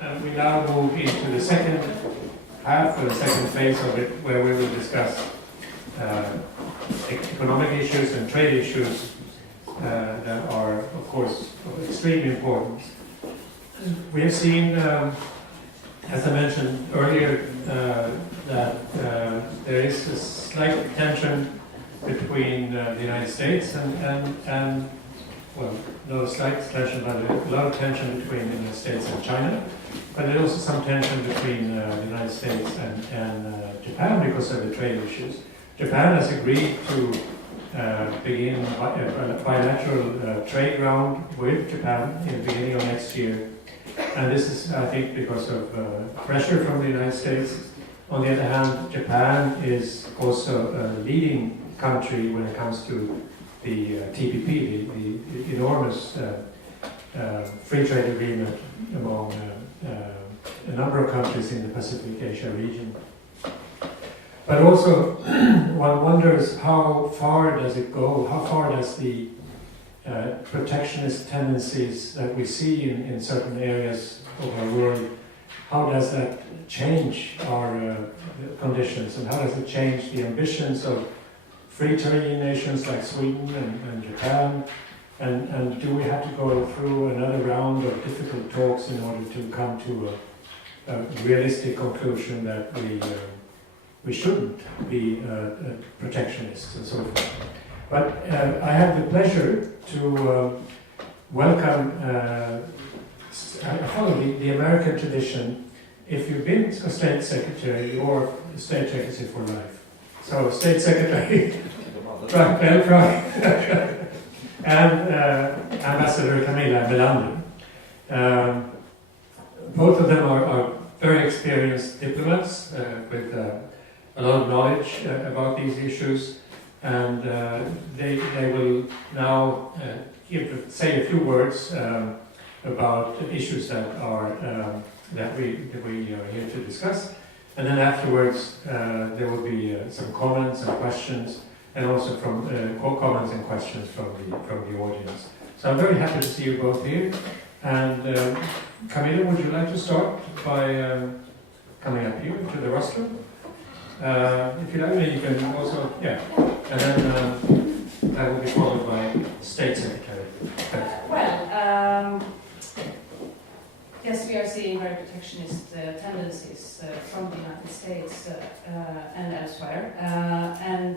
And we now move into the second half, or the second phase of it, where we will discuss economic issues and trade issues that are, of course, of extreme importance. We have seen, as I mentioned earlier, that there is a slight tension between the United States and well, not a slight tension, but a lot of tension between the United States and China. But there's also some tension between the United States and Japan because of the trade issues. Japan has agreed to begin a bilateral trade round with Japan in the beginning of next year. And this is, I think, because of pressure from the United States. On the other hand, Japan is also a leading country when it comes to the TPP, the enormous free trade agreement among a number of countries in the Pacific Asia region. But also, one wonders how far does it go? How far does the protectionist tendencies that we see in certain areas of our world, how does that change our conditions, and how does it change the ambitions of free trading nations like Sweden and Japan? And do we have to go through another round of difficult talks in order to come to a realistic conclusion that we shouldn't be protectionists and so forth? But I have the pleasure to welcome, I follow the American tradition. If you've been a state secretary, you're a state secretary for life. So State Secretary Belfrage and Ambassador Camilla Mellander. Both of them are very experienced diplomats with a lot of knowledge about these issues, and they will now say a few words about issues that we are here to discuss. And then afterwards, there will be some comments and questions, and also from comments and questions from the audience. So I'm very happy to see you both here. And Camilla, would you like to start by coming up here to the rostrum? If you like, you can also, yeah. And then that will be followed by State Secretary. Well. Yes, we are seeing very protectionist tendencies from the United States and elsewhere, and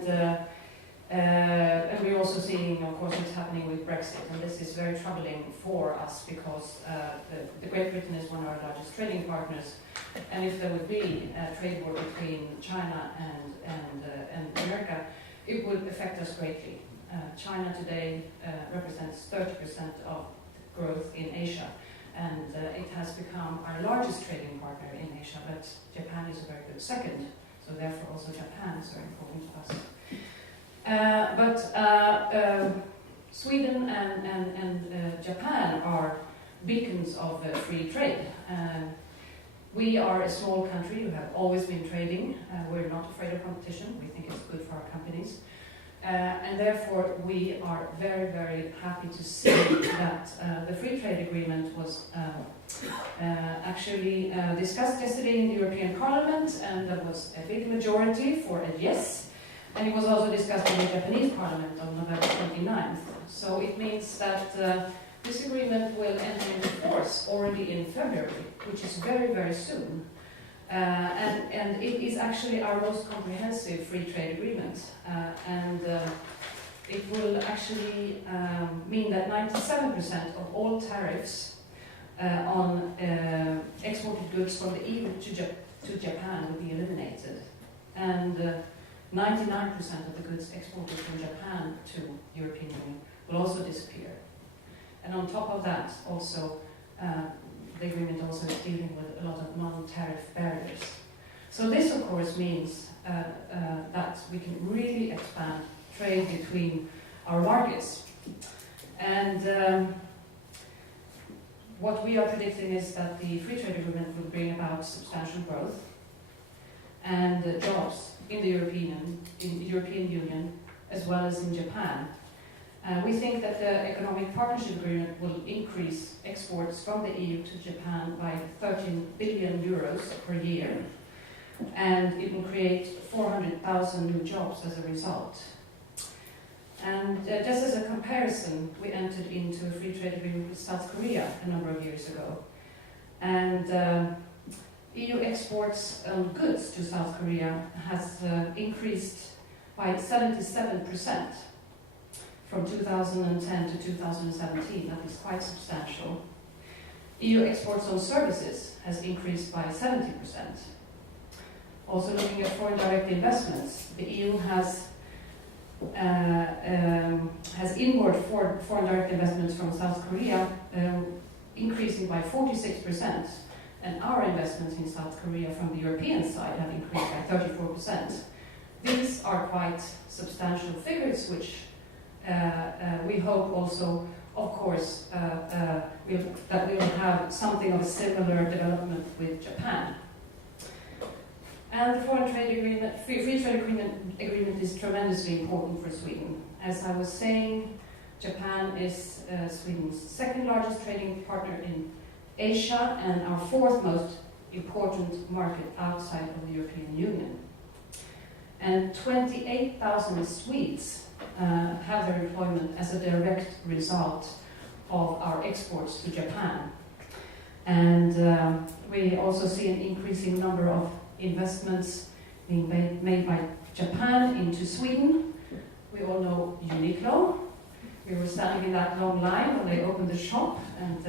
we're also seeing, of course, what's happening with Brexit, and this is very troubling for us because the Great Britain is one of our largest trading partners, and if there would be a trade war between China and America, it would affect us greatly. China today represents 30% of growth in Asia. And it has become our largest trading partner in Asia, but Japan is a very good second, so therefore also Japan is very important to us. But Sweden and Japan are beacons of free trade. We are a small country who have always been trading. We're not afraid of competition. We think it's good for our companies. And therefore, we are very, very happy to see that the free trade agreement was actually discussed yesterday in the European Parliament, and there was a big majority for a yes. And it was also discussed in the Japanese Parliament on November 29th. So it means that this agreement will enter into force already in February, which is very, very soon. And it is actually our most comprehensive free trade agreement, and it will actually mean that 97% of all tariffs on exported goods from the EU to Japan will be eliminated, and 99% of the goods exported from Japan to European Union will also disappear. And on top of that, also the agreement also is dealing with a lot of non-tariff barriers. So this, of course, means that we can really expand trade between our markets. And what we are predicting is that the free trade agreement will bring about substantial growth and jobs in the European Union, as well as in Japan. We think that the economic partnership agreement will increase exports from the EU to Japan by 13 billion euros per year, and it will create 400,000 new jobs as a result. And just as a comparison, we entered into a free trade agreement with South Korea a number of years ago. And EU exports of goods to South Korea has increased by 77% from 2010 to 2017. That is quite substantial. EU exports on services has increased by 70%. Also looking at foreign direct investments, the EU has inward foreign direct investments from South Korea increasing by 46%, and our investments in South Korea from the European side have increased by 34%. These are quite substantial figures, which we hope also, of course, that we will have something of a similar development with Japan. And the foreign trade agreement, free trade agreement is tremendously important for Sweden. As I was saying, Japan is Sweden's second largest trading partner in Asia and our fourth most important market outside of the European Union. And 28,000 Swedes have their employment as a direct result of our exports to Japan. And we also see an increasing number of investments being made by Japan into Sweden. We all know Uniqlo. We were standing in that long line when they opened the shop, and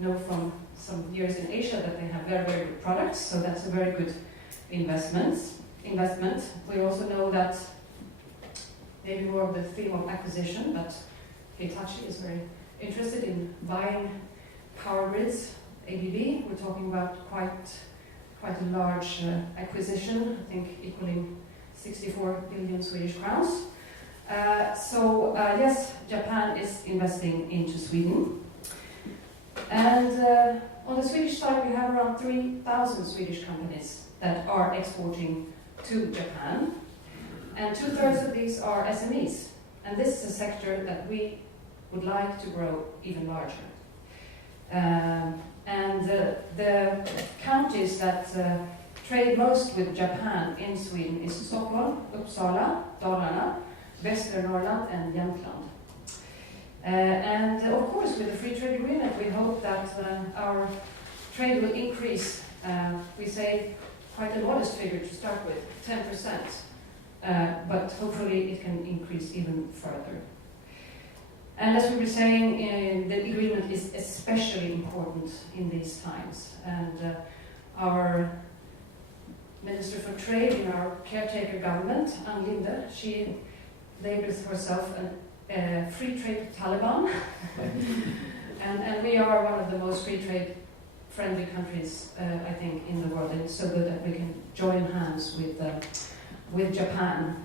know from some years in Asia that they have very, very good products, so that's a very good investment. We also know that maybe more of the theme of acquisition, but Hitachi is very interested in buying power grids, ABB. We're talking about quite a large acquisition, I think equaling 64 billion Swedish crowns. Yes, Japan is investing into Sweden. And on the Swedish side, we have around 3,000 Swedish companies that are exporting to Japan. And 2/3 of these are SMEs. And this is a sector that we would like to grow even larger. The counties that trade most with Japan in Sweden is Stockholm, Uppsala, Dalarna, Västernorrland and Jämtland. And of course, with the free trade agreement, we hope that our trade will increase. We say quite a modest figure to start with, 10%, but hopefully it can increase even further. And as we were saying, the agreement is especially important in these times. And our Minister for Trade in our caretaker government, Ann Linde, she labels herself a free trade Taliban. and we are one of the most free trade friendly countries, I think, in the world. And it's so good that we can join hands with Japan.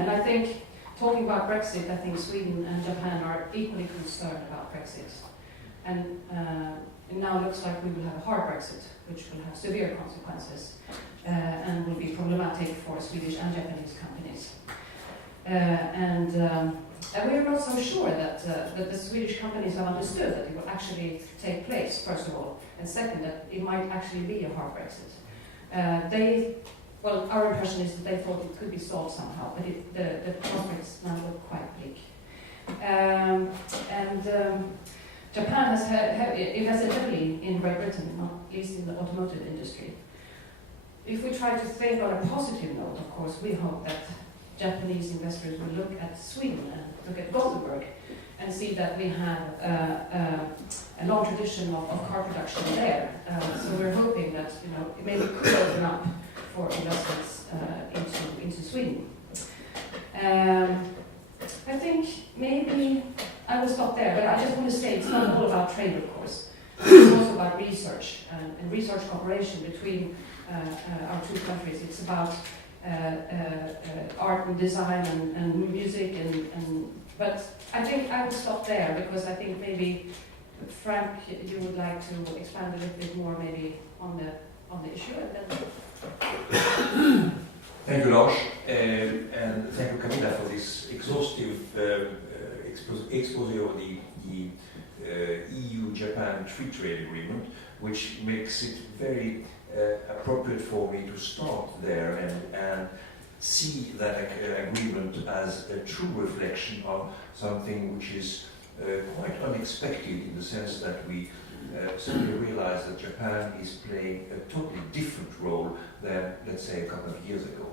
And I think, talking about Brexit, I think Sweden and Japan are equally concerned about Brexit. And it now looks like we will have a hard Brexit, which will have severe consequences and will be problematic for Swedish and Japanese companies. And we are not so sure that the Swedish companies have understood that it will actually take place, first of all, and second, that it might actually be a hard Brexit. Well, our impression is that they thought it could be solved somehow, but the prospects now look quite bleak. Japan has invested heavily in Great Britain, not least in the automotive industry. If we try to think on a positive note, of course, we hope that Japanese investors will look at Sweden and look at Gothenburg and see that we have a long tradition of car production there. So we're hoping that it maybe could open up for investments into Sweden. I think maybe I will stop there, but I just want to say it's not all about trade, of course. It's also about research and research cooperation between our two countries. It's about art and design and music but I think I will stop there because I think maybe Frank, you would like to expand a little bit more maybe on the issue. And then thank you, Lars, and thank you, Camilla, for this exhaustive expose of the EU-Japan Free Trade Agreement, which makes it very appropriate for me to start there and see that agreement as a true reflection of something which is quite unexpected, in the sense that we suddenly realize that Japan is playing a totally different role than, let's say, a couple of years ago.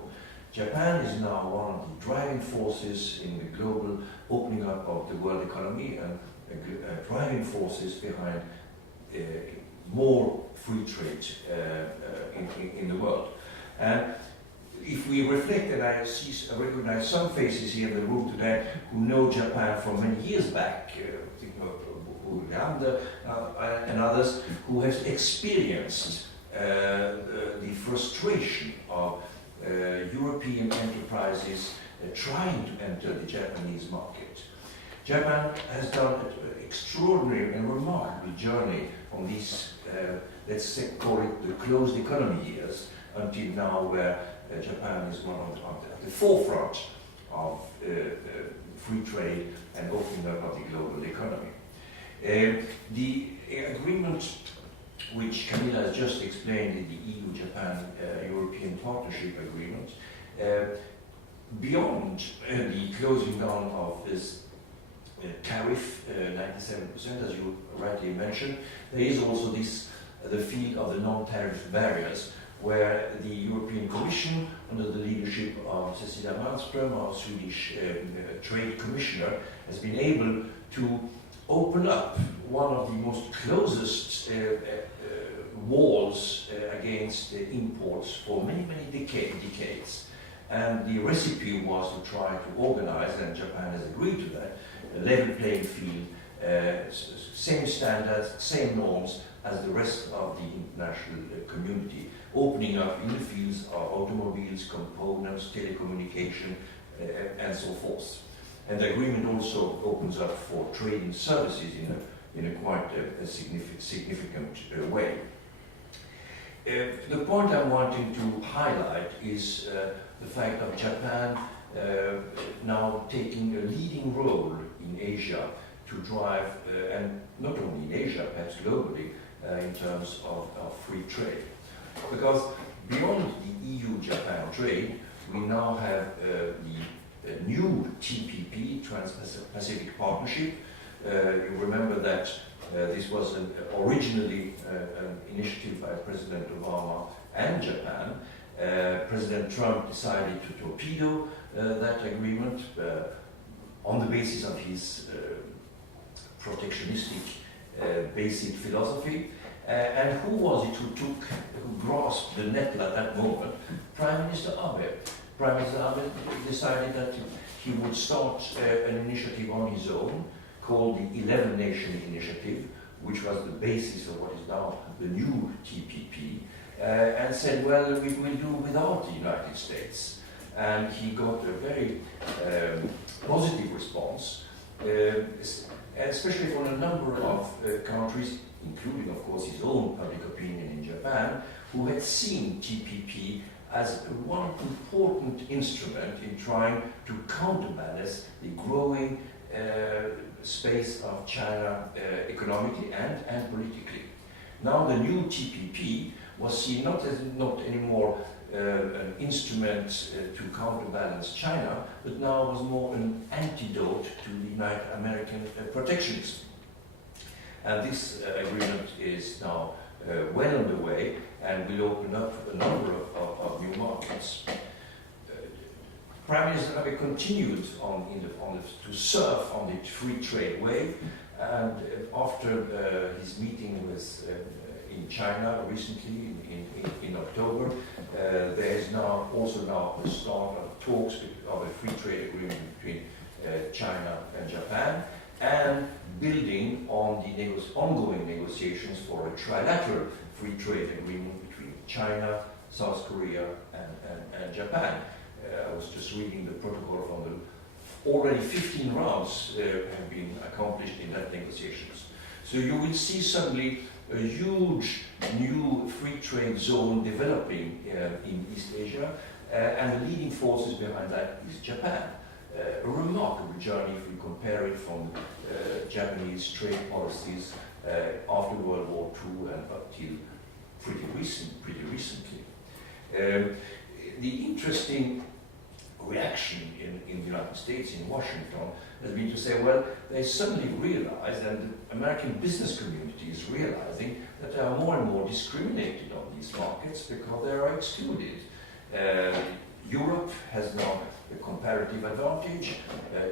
Japan is now one of the driving forces in the global opening up of the world economy, and driving forces behind more free trade in the world. And if we reflect, and I recognize some faces here in the room today who know Japan from many years back, think of Mellander and others, who have experienced the frustration of European enterprises trying to enter the Japanese market. Japan has done an extraordinary and remarkable journey on these, let's call it the closed economy years, until now, where Japan is one of the forefront of free trade and opening up of the global economy. The agreement which Camilla has just explained, the EU-Japan European Partnership Agreement, beyond the closing down of this tariff, 97%, as you rightly mentioned, there is also the field of the non-tariff barriers, where the European Commission, under the leadership of Cecilia Malmström, our Swedish Trade Commissioner, has been able to open up one of the most closest walls against imports for many, many decades. And the recipe was to try to organize, and Japan has agreed to that, a level playing field, same standards, same norms as the rest of the international community, opening up in the fields of automobiles, components, telecommunication, and so forth. And the agreement also opens up for trade in services in a quite a significant way. The point I'm wanting to highlight is the fact of Japan now taking a leading role in Asia to drive, and not only in Asia, perhaps globally, in terms of free trade. Because beyond the EU-Japan trade, we now have the new TPP, Trans-Pacific Partnership. You remember that this was originally an initiative by President Obama and Japan. President Trump decided to torpedo that agreement on the basis of his protectionistic basic philosophy. And who was it who grasped the nettle at that moment? Prime Minister Abe. Prime Minister Abe decided that he would start an initiative on his own called the 11 Nation Initiative, which was the basis of what is now the new TPP, and said, well, we will do without the United States. And he got a very positive response, especially from a number of countries, including, of course, his own public opinion in Japan, who had seen TPP as one important instrument in trying to counterbalance the growing space of China economically and politically. Now the new TPP was seen not anymore an instrument to counterbalance China, but now was more an antidote to the United American protectionism. And this agreement is now well underway and will open up a number of new markets. Prime Minister Abe continued to surf on the free trade wave, and after his meeting with in China recently in October, there is now the start of talks of a free trade agreement between China and Japan, and building on the ongoing negotiations for a trilateral free trade agreement between China, South Korea, and Japan. I was just reading the protocol from the already 15 rounds have been accomplished in that negotiations. So you will see suddenly a huge new free trade zone developing in East Asia, and the leading forces behind that is Japan. a remarkable journey if we compare it from Japanese trade policies after World War II and up till pretty recently. The interesting reaction in the United States, in Washington, has been to say, well, they suddenly realize, and the American business community is realizing, that they are more and more discriminated on these markets because they are excluded. Europe has now a comparative advantage.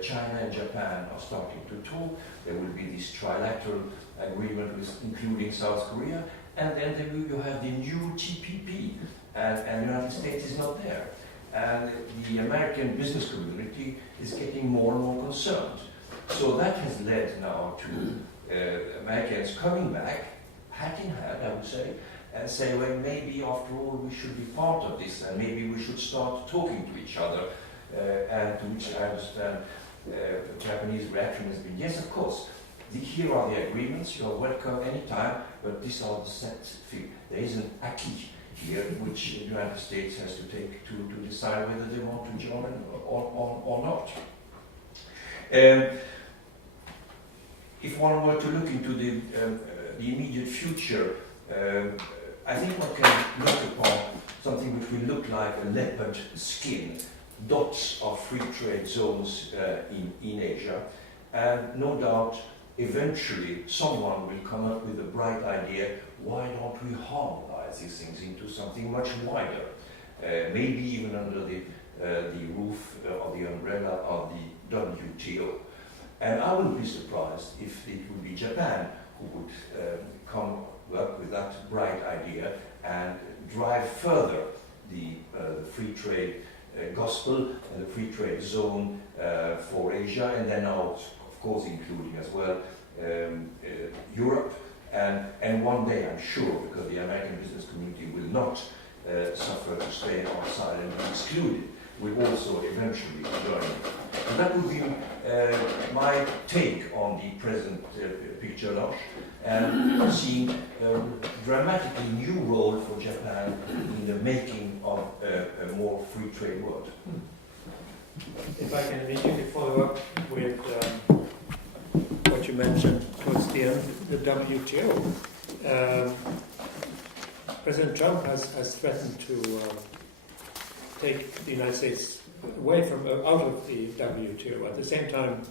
China and Japan are starting to talk. There will be this trilateral agreement with including South Korea, and then you have the new TPP, and the United States is not there. And the American business community is getting more and more concerned. So that has led now to Americans coming back, hat in hand, I would say, and say, well, maybe after all we should be part of this, and maybe we should start talking to each other. And to which I understand the Japanese reaction has been, yes, of course, here are the agreements, you are welcome anytime, but these are the set things. There is an acquis here, which the United States has to take to decide whether they want to join or not. If one were to look into the immediate future, I think one can look upon something which will look like a leopard skin, dots of free trade zones in Asia, and no doubt eventually someone will come up with a bright idea, why don't we harmonize these things into something much wider, maybe even under the roof of the umbrella of the WTO. And I wouldn't be surprised if it would be Japan who would come up with that bright idea and drive further the free trade gospel and the free trade zone for Asia, and then now, of course, including as well Europe, and one day, I'm sure, because the American business community will not suffer to stay outside and be excluded, will also eventually join it. And that would be my take on the present picture, Lars, and seeing a dramatically new role for Japan in the making of a more free trade world. If I can immediately follow up with what you mentioned towards the end, the WTO. President Trump has threatened to take the United States away from out of the WTO. At the same time,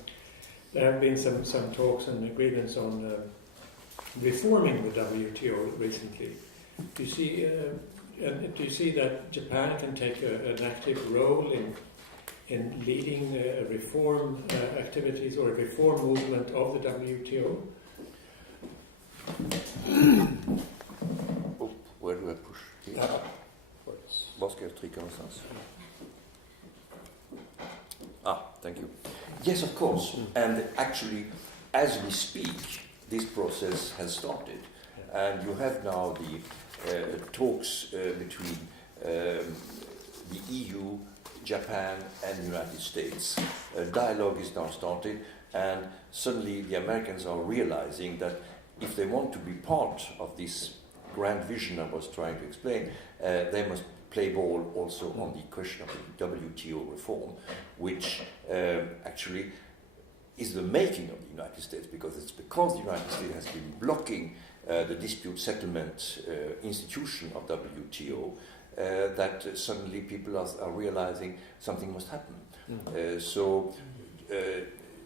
there have been some talks and agreements on reforming the WTO recently. Do you see that Japan can take an active role in leading reform activities or a reform movement of the WTO? Where do I push? Here? Var ska jag trycka någonstans? Thank you. Yes, of course. And actually, as we speak, this process has started. And you have now the talks between the EU, Japan and the United States. A dialogue is now started, and suddenly the Americans are realizing that if they want to be part of this grand vision I was trying to explain, they must play ball also on the question of the WTO reform, which actually is the making of the United States, because it's because the United States has been blocking the dispute settlement institution of WTO that suddenly people are realizing something must happen. So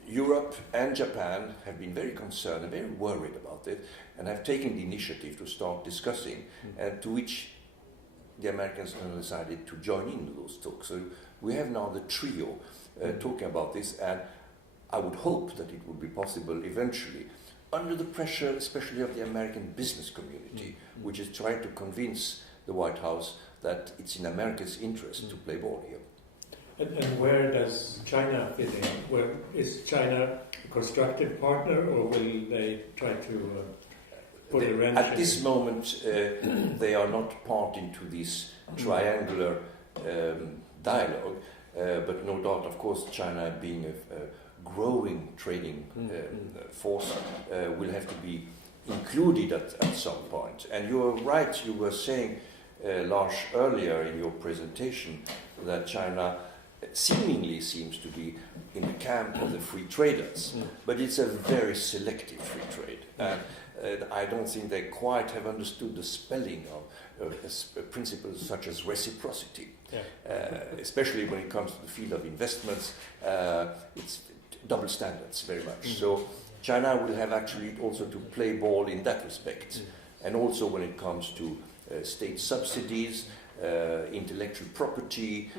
Europe and Japan have been very concerned and very worried about it, and have taken the initiative to start discussing, to which the Americans have decided to join in those talks. So we have now the trio talking about this, and I would hope that it would be possible eventually, under the pressure especially of the American business community, which is trying to convince the White House that it's in America's interest to play ball here. And where does China fit in? Where is China a constructive partner, or will they try to put a wrench in? At this moment, they are not part into this triangular dialogue, but no doubt, of course, China being a growing trading force will have to be included at some point. And you are right, you were saying, Lars, earlier in your presentation, that China seemingly seems to be in the camp of the free traders, but it's a very selective free trade. And I don't think they quite have understood the spelling of principles such as reciprocity, especially when it comes to the field of investments. It's double standards very much. So China will have actually also to play ball in that respect. And also when it comes to state subsidies, intellectual property,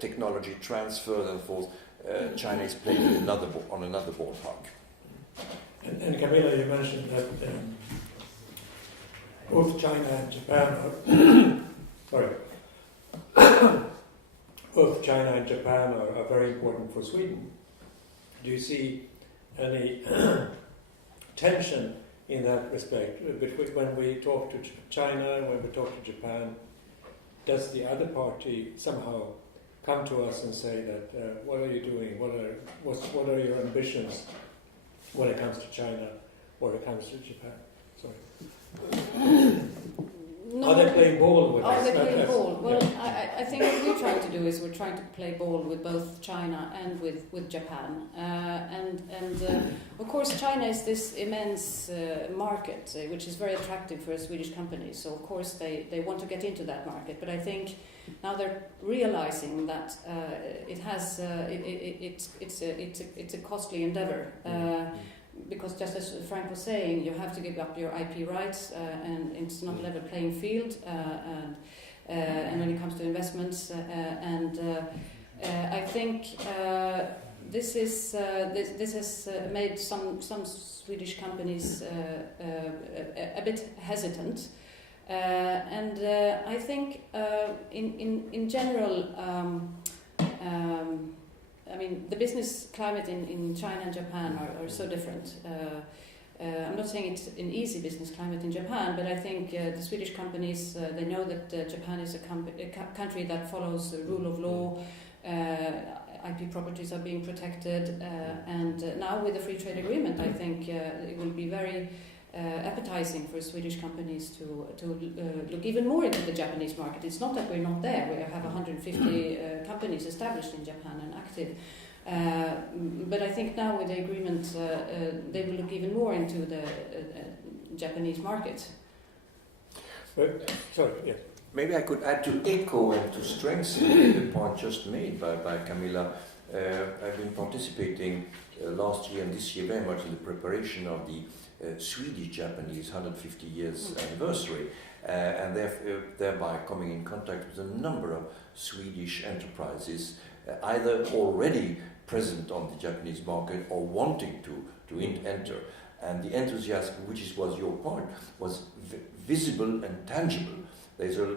technology transfer, and forth, China is playing on another ballpark. And Camilla, you mentioned that both China and Japan both China and Japan are very important for Sweden. Do you see any tension in that respect? When we talk to China, when we talk to Japan, does the other party somehow come to us and say that what are you doing? What are your ambitions when it comes to China or when it comes to Japan? Sorry. No. Are they playing ball with us? Are they playing ball? Well, I think what we're trying to do is we're trying to play ball with both China and with Japan. Of course, China is this immense market, which is very attractive for Swedish companies. So, of course, they want to get into that market. But I think now they're realizing that it's a costly endeavor. Because just as Frank was saying, you have to give up your IP rights, and it's not a level playing field. And when it comes to investments, I think this has made some Swedish companies a bit hesitant. I think in general. I mean, the business climate in China and Japan are so different. I'm not saying it's an easy business climate in Japan, but I think the Swedish companies, they know that Japan is a country that follows the rule of law, IP properties are being protected, and now with the free trade agreement, I think it will be very appetizing for Swedish companies to look even more into the Japanese market. It's not that we're not there. We have 150 companies established in Japan and active. But I think now with the agreement, they will look even more into the Japanese market. Sorry, yes. Maybe I could add to echo and to strengthen the point just made by Camilla. I've been participating last year and this year very much in the preparation of the Swedish-Japanese 150 years anniversary, and thereby coming in contact with a number of Swedish enterprises, either already present on the Japanese market or wanting to enter. And the enthusiasm, which was your point, was visible and tangible. There's a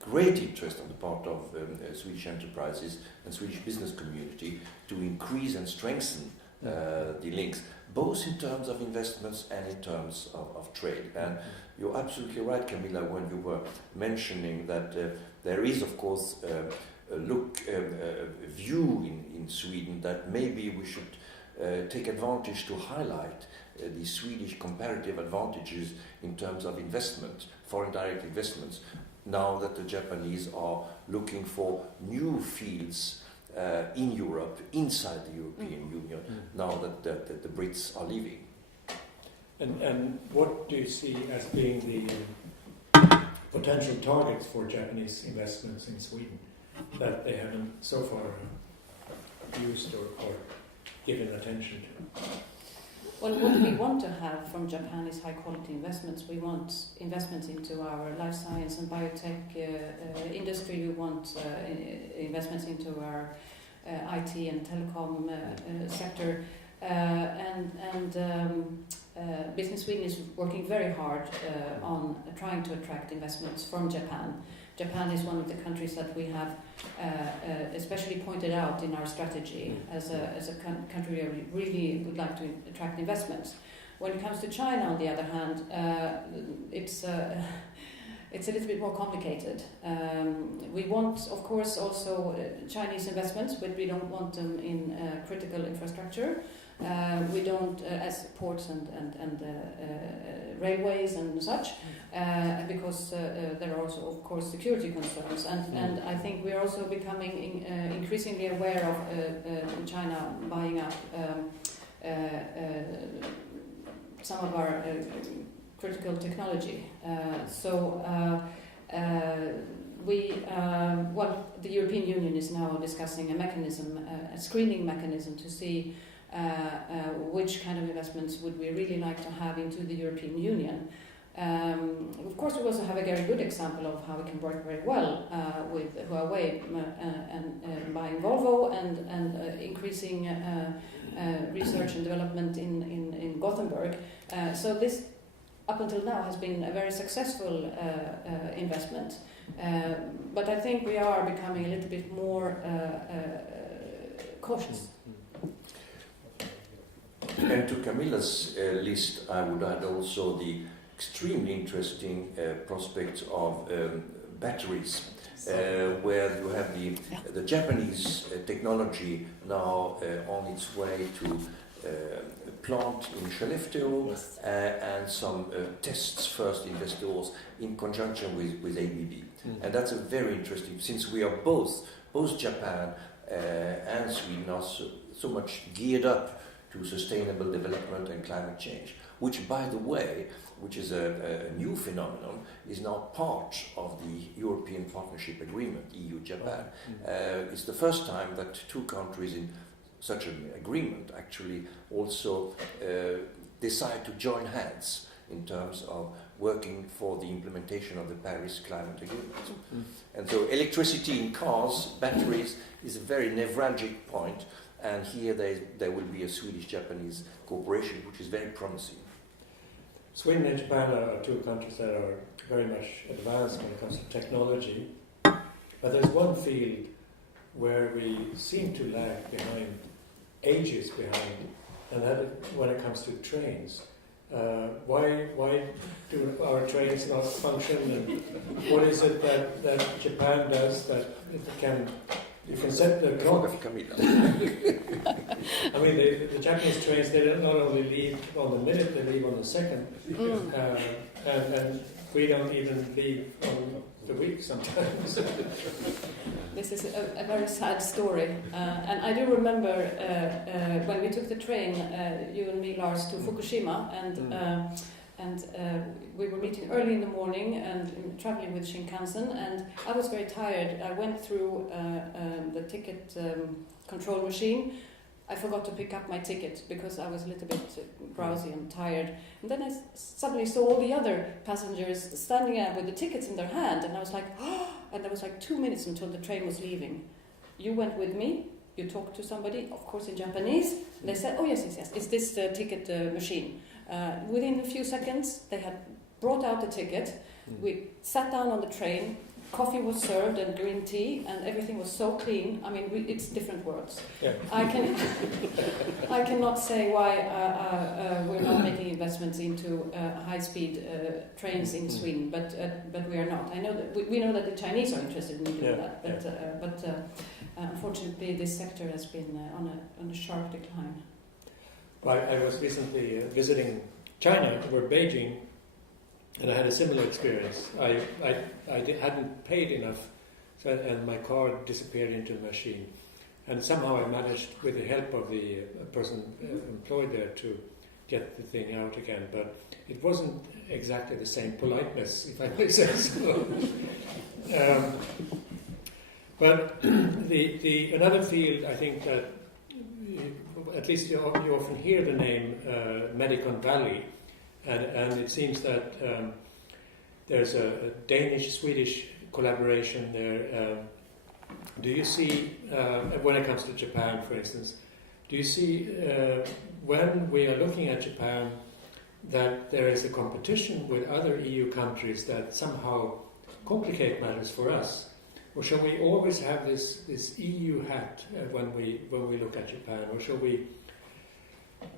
great interest on the part of Swedish enterprises and Swedish business community to increase and strengthen the links, both in terms of investments and in terms of trade. And you're absolutely right, Camilla, when you were mentioning that there is, of course, a view in Sweden that maybe we should take advantage to highlight the Swedish comparative advantages in terms of investment, foreign direct investments, now that the Japanese are looking for new fields in Europe, inside the European Union, now that the Brits are leaving. And what do you see as being the potential targets for Japanese investments in Sweden that they haven't so far used or given attention to? Well, what we want to have from Japan is high-quality investments. We want investments into our life science and biotech industry. We want investments into our IT and telecom sector. Business Sweden is working very hard on trying to attract investments from Japan. Japan is one of the countries that we have especially pointed out in our strategy as a country where we really would like to attract investments. When it comes to China, on the other hand, it's a little bit more complicated. We want, of course, also Chinese investments, but we don't want them in critical infrastructure. We don't, as ports and railways and such, because there are also, of course, security concerns. And I think we're also becoming increasingly aware of China buying up some of our critical technology. The European Union is now discussing a mechanism, a screening mechanism, to see which kind of investments would we really like to have into the European Union. Of course, we also have a very good example of how we can work very well with Huawei and buying Volvo and increasing research and development in Gothenburg. So this, up until now, has been a very successful investment. But I think we are becoming a little bit more cautious. And to Camilla's list, I would add also the extremely interesting prospects of batteries, where you have the Japanese technology now on its way to plant in Skellefteå, and some tests first in Västerås in conjunction with ABB. And that's a very interesting, since we are both Japan and Sweden are so much geared up to sustainable development and climate change, which, by the way, which is a new phenomenon, is now part of the European Partnership Agreement, EU-Japan. It's the first time that two countries in such an agreement actually also decide to join hands in terms of working for the implementation of the Paris Climate Agreement. And so electricity in cars, batteries, is a very nevralgic point, and here there will be a Swedish-Japanese cooperation, which is very promising. Sweden and Japan are two countries that are very much advanced when it comes to technology, but there's one field where we seem to lag behind, ages behind, and that is when it comes to trains. Why do our trains not function, and what is it that Japan does that you can set the clock? I mean, the Japanese trains, they don't not only leave on the minute, they leave on the second, and we don't even leave on the week sometimes. This is a very sad story, and I do remember when we took the train, you and me, Lars, to Fukushima, and we were meeting early in the morning and traveling with Shinkansen, and I was very tired. I went through the ticket control machine. I forgot to pick up my ticket because I was a little bit drowsy and tired. And then I suddenly saw all the other passengers standing up with the tickets in their hand, and I was like, oh! And there was like 2 minutes until the train was leaving. You went with me, you talked to somebody, of course in Japanese, and they said, oh yes, it's this ticket machine. Within a few seconds, they had brought out the ticket, we sat down on the train, coffee was served and green tea, and everything was so clean. I mean, it's different worlds. Yeah. I cannot say why we're not making investments into high-speed trains in Sweden, but we are not. I know that we know that the Chinese are interested in doing that, but unfortunately, this sector has been on a sharp decline. Well, I was recently visiting China, or Beijing, and I had a similar experience. I hadn't paid enough, and my card disappeared into the machine. And somehow I managed, with the help of the person employed there, to get the thing out again. But it wasn't exactly the same politeness, if I may say so. But another field, I think that, at least you often hear the name Medicon Valley, and it seems that there's a Danish-Swedish collaboration there. Do you see, when it comes to Japan, for instance, do you see when we are looking at Japan that there is a competition with other EU countries that somehow complicate matters for us? Or shall we always have this EU hat when we look at Japan? Or shall we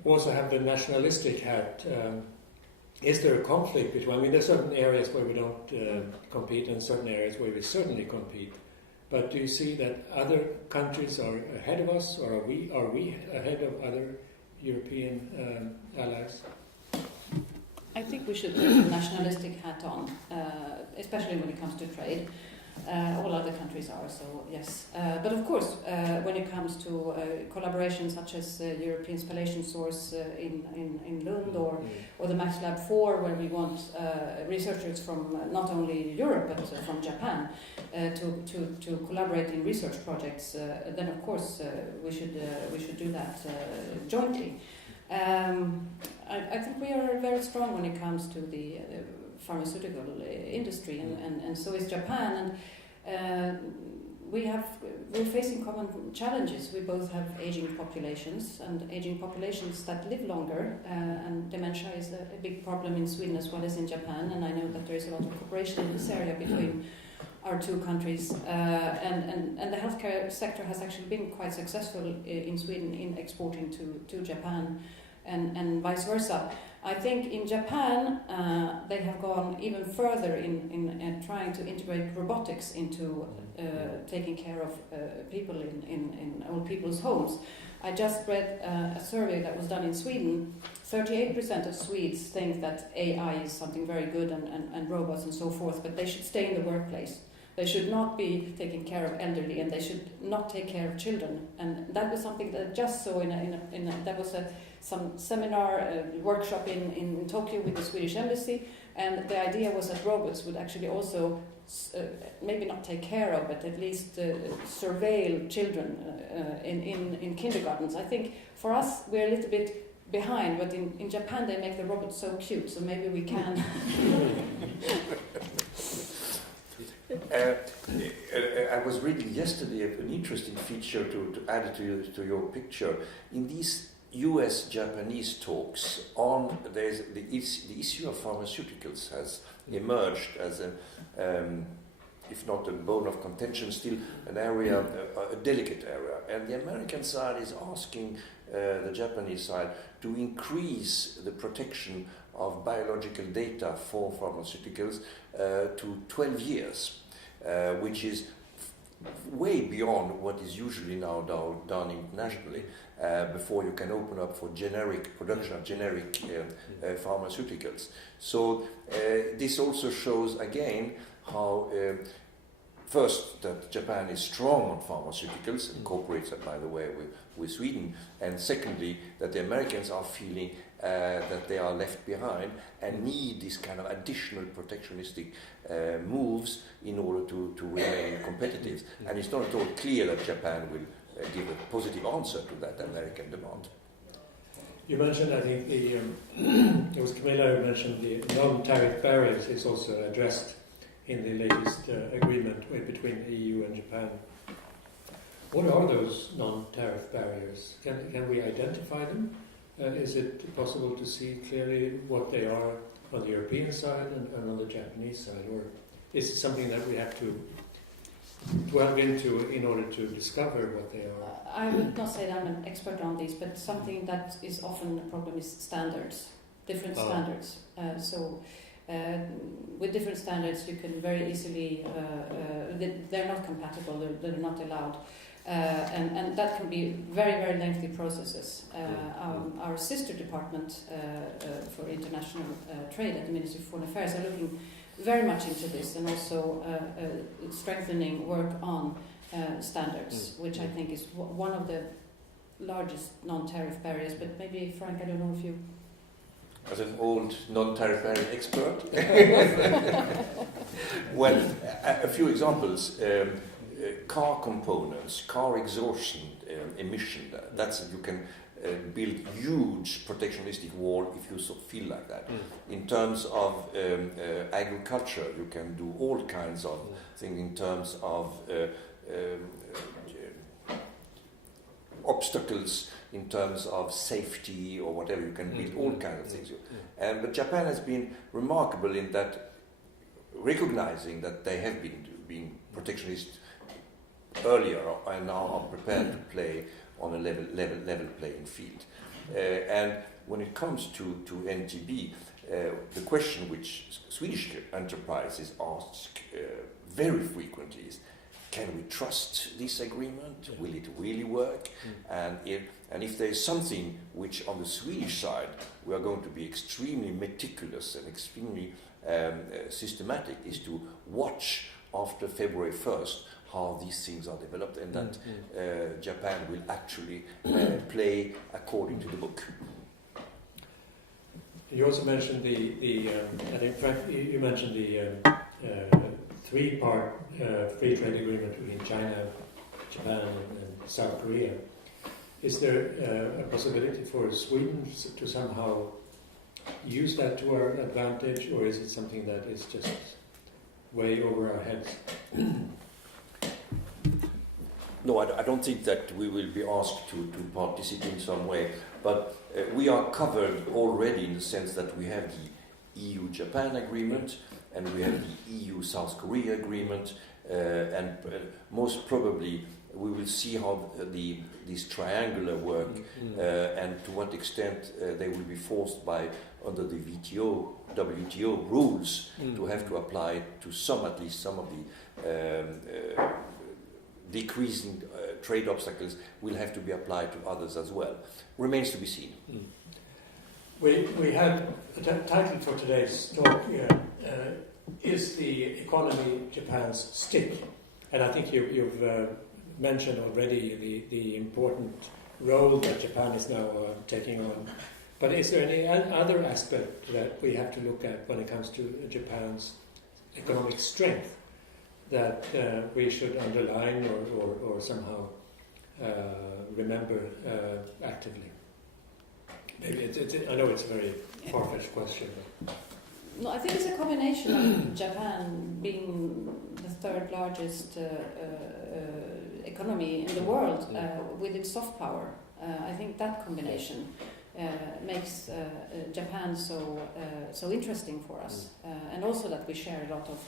also have the nationalistic hat? Is there a conflict between? I mean, there are certain areas where we don't compete, and certain areas where we certainly compete. But do you see that other countries are ahead of us, or are we ahead of other European allies? I think we should put the nationalistic hat on, especially when it comes to trade. All other countries are, so yes. But of course, when it comes to collaboration such as European Spallation Source in Lund or the Max Lab 4, where we want researchers from not only Europe but from Japan to collaborate in research projects, then of course we should do that jointly. I think we are very strong when it comes to the pharmaceutical industry, and so is Japan. And we're facing common challenges. We both have aging populations, and aging populations that live longer, and dementia is a big problem in Sweden as well as in Japan. And I know that there is a lot of cooperation in this area between our two countries, and the healthcare sector has actually been quite successful in Sweden in exporting to Japan, and vice versa. I think in Japan they have gone even further in trying to integrate robotics into taking care of people in old people's homes. I just read a survey that was done in Sweden. 38% of Swedes think that AI is something very good and robots and so forth, but they should stay in the workplace. They should not be taking care of elderly, and they should not take care of children. And that was something that I just saw that was some seminar, workshop in Tokyo with the Swedish embassy, and the idea was that robots would actually also maybe not take care of, but at least surveil children in kindergartens. I think for us we're a little bit behind, but in Japan they make the robots so cute, so maybe we can. I was reading yesterday an interesting feature to add to your picture. In these US-Japanese talks, there's the issue of pharmaceuticals has emerged as if not a bone of contention, still an area, a delicate area. And the American side is asking the Japanese side to increase the protection of biological data for pharmaceuticals to 12 years, which is way beyond what is usually now done internationally, before you can open up for generic production of generic pharmaceuticals. So this also shows again how first that Japan is strong on pharmaceuticals and cooperates, by the way, with Sweden, and secondly that the Americans are feeling that they are left behind and need this kind of additional protectionistic moves in order to remain competitive. And it's not at all clear that Japan will give a positive answer to that American demand. You mentioned, I think, it was Camilla who mentioned the non-tariff barriers is also addressed in the latest agreement between the EU and Japan. What are those non-tariff barriers? Can we identify them? Is it possible to see clearly what they are on the European side and on the Japanese side? Or is it something that we have to delve into in order to discover what they are? I would not say that I'm an expert on these, but something that is often a problem is standards, different standards. With different standards you can very easily, they're not compatible, they're not allowed. And that can be very, very lengthy processes. Our sister department for international trade at the Ministry of Foreign Affairs are looking very much into this, and also strengthening work on standards, which I think is one of the largest non-tariff barriers. But maybe, Frank, I don't know if you... As an old non-tariff barrier expert, well, a few examples. Car components, car exhaust emission, that's you can build huge protectionistic wall if you feel like that. In terms of agriculture, you can do all kinds of things in terms of obstacles, in terms of safety or whatever, you can build all kinds of things. But Japan has been remarkable in that, recognizing that they have been being protectionist earlier and now are prepared to play on a level playing field. And when it comes to NTB, the question which Swedish enterprises ask very frequently is, can we trust this agreement? Will it really work? And if there is something which on the Swedish side we are going to be extremely meticulous and extremely systematic, is to watch after February 1st how these things are developed, and that Japan will actually play according to the book. You also mentioned I think Frank, you mentioned the three-part free trade agreement between China, Japan, and South Korea. Is there a possibility for Sweden to somehow use that to our advantage, or is it something that is just way over our heads? No, I don't think that we will be asked to participate in some way, but we are covered already in the sense that we have the EU-Japan agreement and we have the EU-South Korea agreement, and most probably we will see how these triangular work and to what extent they will be forced under the WTO rules to have to apply to at least some of the decreasing trade obstacles will have to be applied to others as well. Remains to be seen. We had a title for today's talk, is the economy Japan's stick? And I think you've mentioned already the important role that Japan is now taking on. But is there any other aspect that we have to look at when it comes to Japan's economic strength that we should underline or somehow remember actively? Maybe I know it's a very far-fetched question. No, I think it's a combination of Japan being the third largest economy in the world with its soft power. I think that combination makes Japan so interesting for us, and also that we share a lot of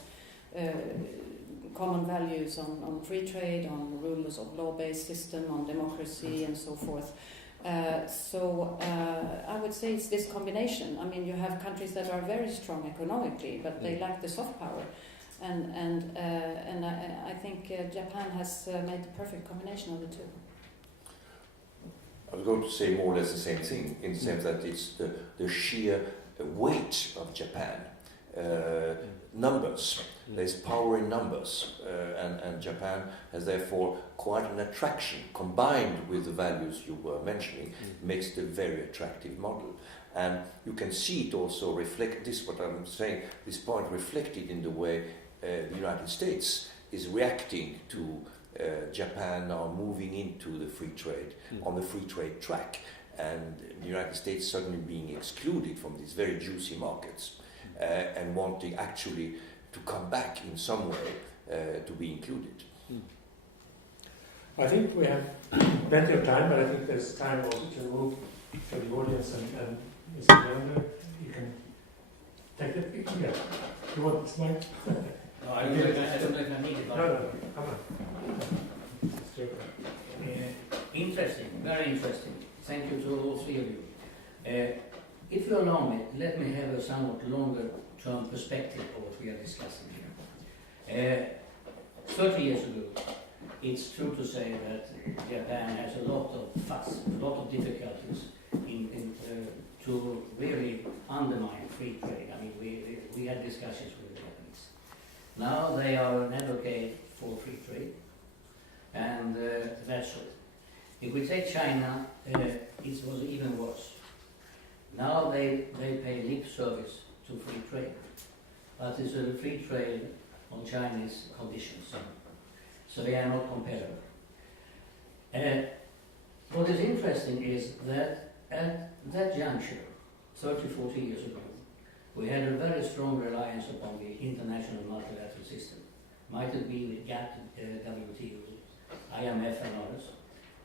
common values on free trade, on rules of law-based system, on democracy, and so forth. So I would say it's this combination. I mean, you have countries that are very strong economically, but they lack the soft power, and I think Japan has made the perfect combination of the two. I was going to say more or less the same thing, in the sense that it's the sheer weight of Japan. Numbers. There's power in numbers, and Japan has therefore quite an attraction, combined with the values you were mentioning, makes it a very attractive model. And you can see it also reflect this, what I'm saying, this point reflected in the way the United States is reacting to Japan now moving into the free trade, on the free trade track, and the United States suddenly being excluded from these very juicy markets. And wanting actually to come back in some way to be included. I think we have plenty of time, but I think there's time also to move for the audience and Mr. Mellander, you can take it. Yeah. You want this mic? No, I don't know if I need it. No, come on. Interesting, very interesting. Thank you to all three of you. If you allow me, let me have a somewhat longer-term perspective of what we are discussing here. 30 years ago, it's true to say that Japan has a lot of fuss, a lot of difficulties to really undermine free trade. I mean, we had discussions with the Japanese. Now they are an advocate for free trade, and that's it. If we take China, it was even worse. Now they pay lip service to free trade, but it's a free trade on Chinese conditions, so they are not comparable. What is interesting is that at that juncture, 30, 40 years ago, we had a very strong reliance upon the international multilateral system. Might it be with GATT, WTO, IMF and others,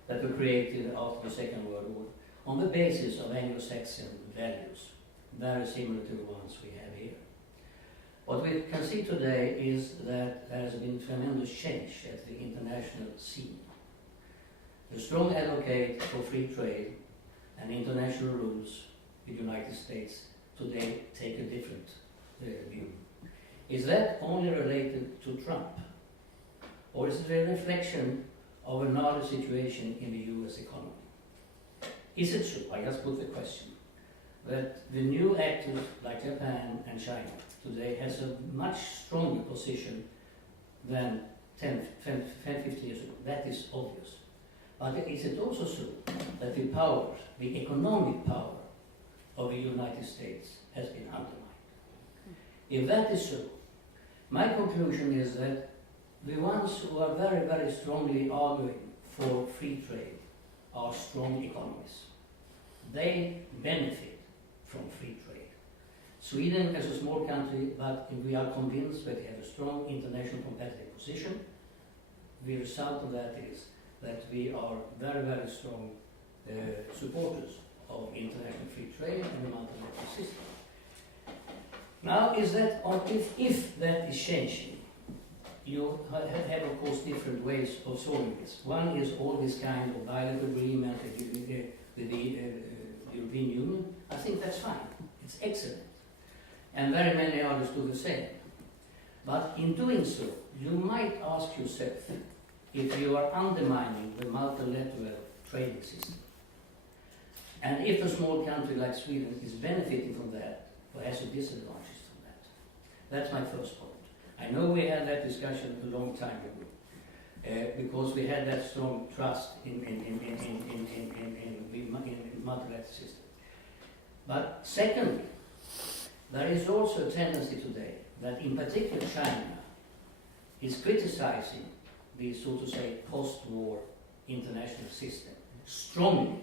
that were created after the Second World War, on the basis of Anglo-Saxon values, very similar to the ones we have here. What we can see today is that there has been tremendous change at the international scene. The strong advocate for free trade and international rules, the United States today take a different view. Is that only related to Trump? or is it a reflection of another situation in the US economy? Is it true, I just put the question, that the new actors like Japan and China today has a much stronger position than 10, 15 years ago? That is obvious. But is it also true that the power, the economic power of the United States has been undermined? If that is true, my conclusion is that the ones who are very, very strongly arguing for free trade are strong economies. They benefit from free trade. Sweden is a small country, but we are convinced that we have a strong international competitive position. The result of that is that we are very, very strong supporters of international free trade and the multilateral system. Now, is that if that is changing, you have of course different ways of solving this. One is all this kind of bilateral agreement with the European Union. I think that's fine. It's excellent. And very many others do the same. But in doing so, you might ask yourself if you are undermining the multilateral trading system. And if a small country like Sweden is benefiting from that, or has a disadvantage from that. That's my first point. I know we had that discussion a long time ago, because we had that strong trust in the multilateral system. But secondly, there is also a tendency today that in particular China is criticizing the, so to say, post-war international system strongly.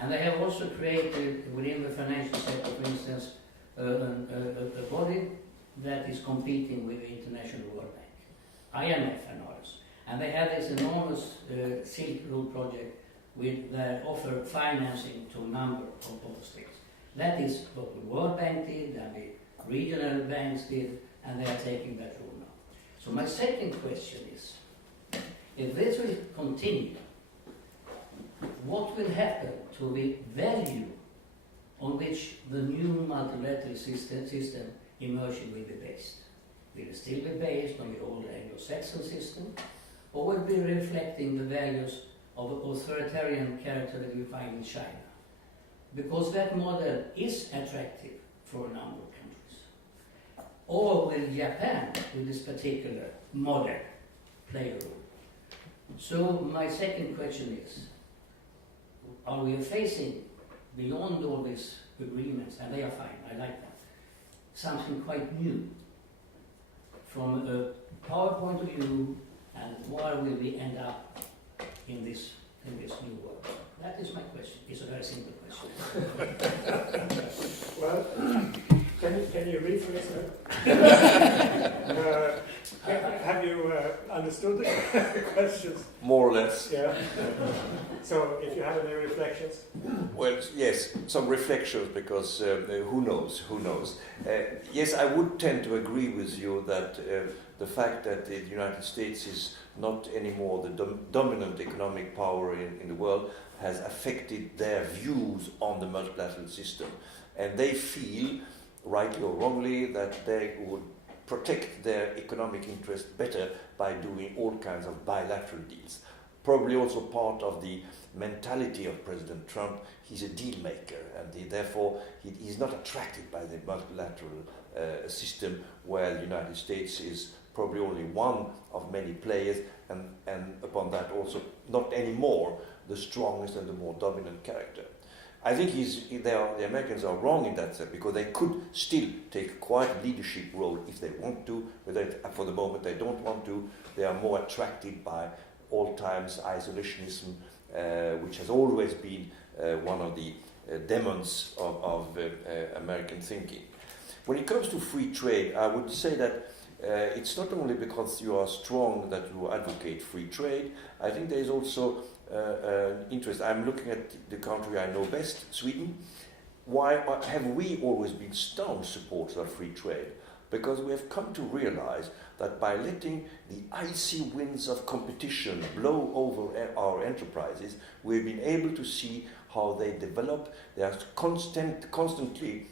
And they have also created within the financial sector, for instance, a body that is competing with the International World Bank, IMF and others. And they have this enormous Silk Road project with that offer financing to a number of states. That is what the World Bank did, and the regional banks did, and they are taking that role now. So my second question is, if this will continue, what will happen to the value on which the new multilateral system emerging will be based? Will it still be based on the old Anglo-Saxon system, or will it be reflecting the values of an authoritarian character that we find in China? Because that model is attractive for a number of countries. Or will Japan, with this particular model, play a role? So my second question is, are we facing, beyond all these agreements, and they are fine, I like that, something quite new from a power point of view, and where will we end up in this new world? That is my question. It's a very simple question. Well, can you rephrase that? Have you understood the questions? More or less. Yeah. So, if you have any reflections? Well, yes, some reflections, because who knows. Yes, I would tend to agree with you that the fact that the United States is not anymore the dominant economic power in the world has affected their views on the multilateral system. And they feel, rightly or wrongly, that they would protect their economic interest better by doing all kinds of bilateral deals. Probably also part of the mentality of President Trump. He's a deal maker, and therefore he's not attracted by the multilateral system, where the United States is probably only one of many players, and upon that also not anymore the strongest and the more dominant character. I think the Americans are wrong in that sense, because they could still take quite a leadership role if they want to, but for the moment they don't want to. They are more attracted by all times isolationism, which has always been one of the demons of American thinking. When it comes to free trade, I would say that it's not only because you are strong that you advocate free trade. I think there is also interest. I'm looking at the country I know best, Sweden. Why have we always been staunch supporters of free trade? Because we have come to realize that by letting the icy winds of competition blow over our enterprises, we've been able to see how they develop. They are constantly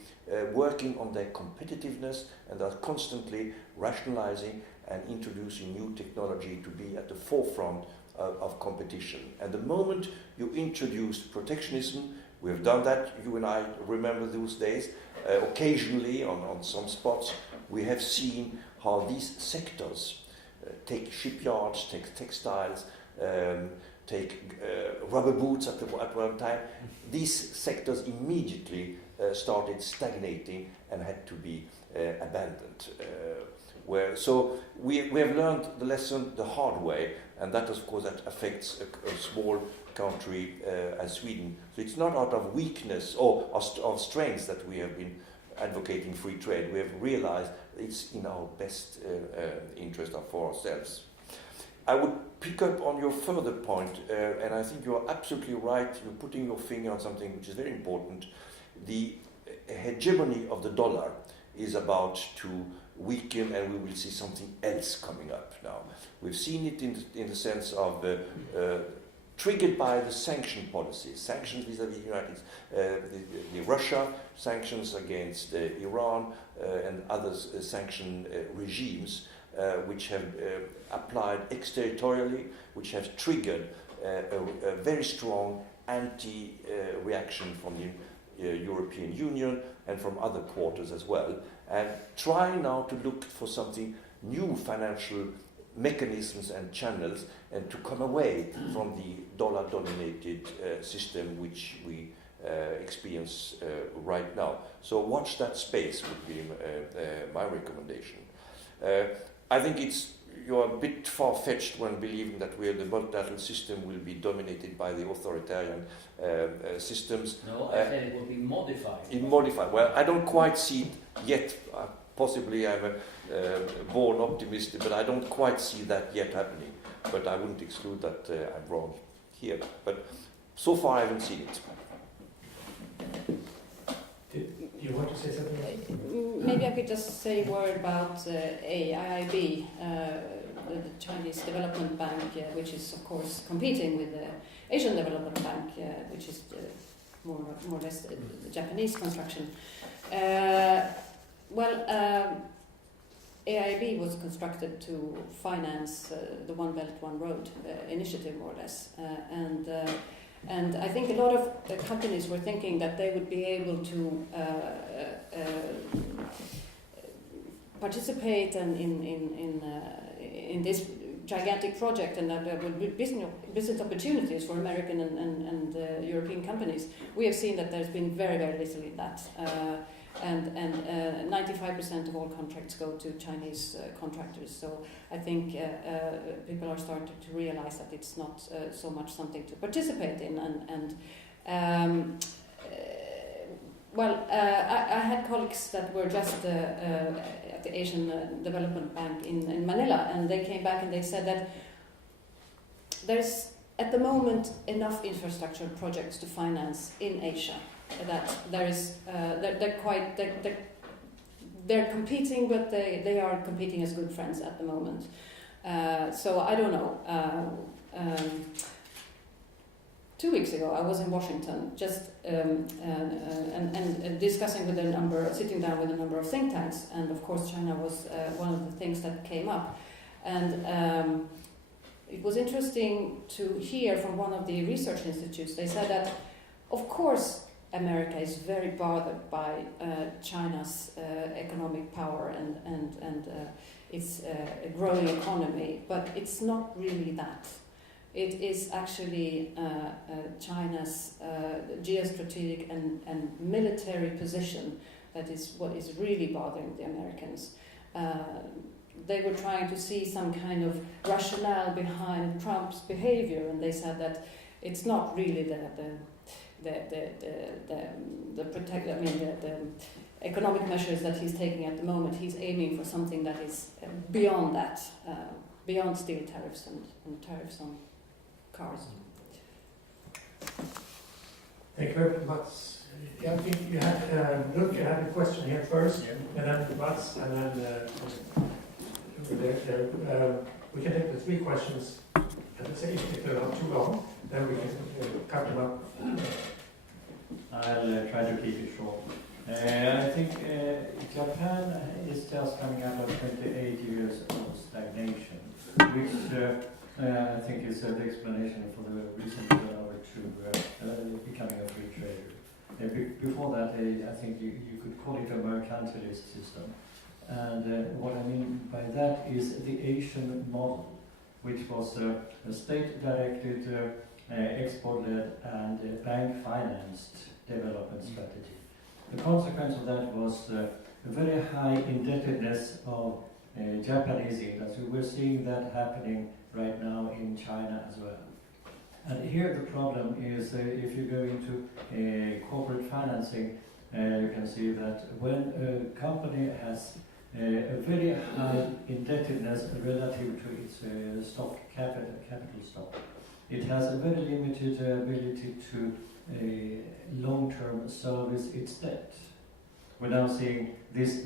working on their competitiveness, and are constantly rationalizing and introducing new technology to be at the forefront of competition. And the moment you introduce protectionism, we have done that, you and I remember those days, occasionally on some spots, we have seen how these sectors, take shipyards, take textiles, take rubber boots at one time, these sectors immediately started stagnating and had to be abandoned. So we have learned the lesson the hard way, and that of course that affects a small country as Sweden. So it's not out of weakness or of strength that we have been advocating free trade. We have realized it's in our best interest for ourselves. I would pick up on your further point, and I think you're absolutely right. You're putting your finger on something which is very important. The hegemony of the dollar is about to weaken, and we will see something else coming up now. We've seen it in the sense of triggered by the sanction policy, sanctions vis-à-vis the Russia, sanctions against Iran and other sanction regimes which have applied exterritorially, which have triggered a very strong anti-reaction from the European Union and from other quarters as well, and try now to look for something new, financial mechanisms and channels, and to come away from the dollar-dominated system which we experience right now. So watch that space would be my recommendation. I think you're a bit far-fetched when believing that the multilateral system will be dominated by the authoritarian systems. No, I said it will be modified. Modified. Well, I don't quite see it yet. Possibly I'm a born optimist, but I don't quite see that yet happening. But I wouldn't exclude that I'm wrong here. But so far I haven't seen it. Do you want to say something? Maybe I could just say a word about AIIB, the Chinese Development Bank, which is of course competing with the Asian Development Bank, which is more or less the Japanese construction. AIB was constructed to finance the One Belt, One Road initiative, more or less. And I think a lot of companies were thinking that they would be able to participate in this gigantic project, and that there would be business opportunities for American and European companies. We have seen that there's been very, very little in that. And 95% of all contracts go to Chinese contractors. So I think people are starting to realize that it's not so much something to participate in. I had colleagues that were just at the Asian Development Bank in Manila, and they came back and they said that there's at the moment enough infrastructure projects to finance in Asia. That there is, they're competing, but they are competing as good friends at the moment. So I don't know. 2 weeks ago, I was in Washington, just and discussing with sitting down with a number of think tanks, and of course China was one of the things that came up, and it was interesting to hear from one of the research institutes. They said that, of course, America is very bothered by China's economic power and its growing economy, but it's not really that. It is actually China's geostrategic and military position that is what is really bothering the Americans. They were trying to see some kind of rationale behind Trump's behavior, and they said that it's not really the economic measures that he's taking at the moment. He's aiming for something that is beyond that, beyond steel tariffs and tariffs on cars. Thank you very much. Yeah, I think you had Luke, you had a question here first, and then Mats, and then there. We can take the 3 questions at the same. If they're not too long, then we can cut them up. I'll try to keep it short. I think Japan is just coming out of 28 years of stagnation, which I think is the explanation for the recent turnover to becoming a free trader. Before that, I think you could call it a mercantilist system. And what I mean by that is the Asian model, which was a state-directed, export-led and bank-financed development strategy. The consequence of that was a very high indebtedness of Japanese industry. We're seeing that happening right now in China as well. And here the problem is if you go into corporate financing, you can see that when a company has a very high indebtedness relative to its capital stock, it has a very limited ability to long-term service its debt. We're now seeing this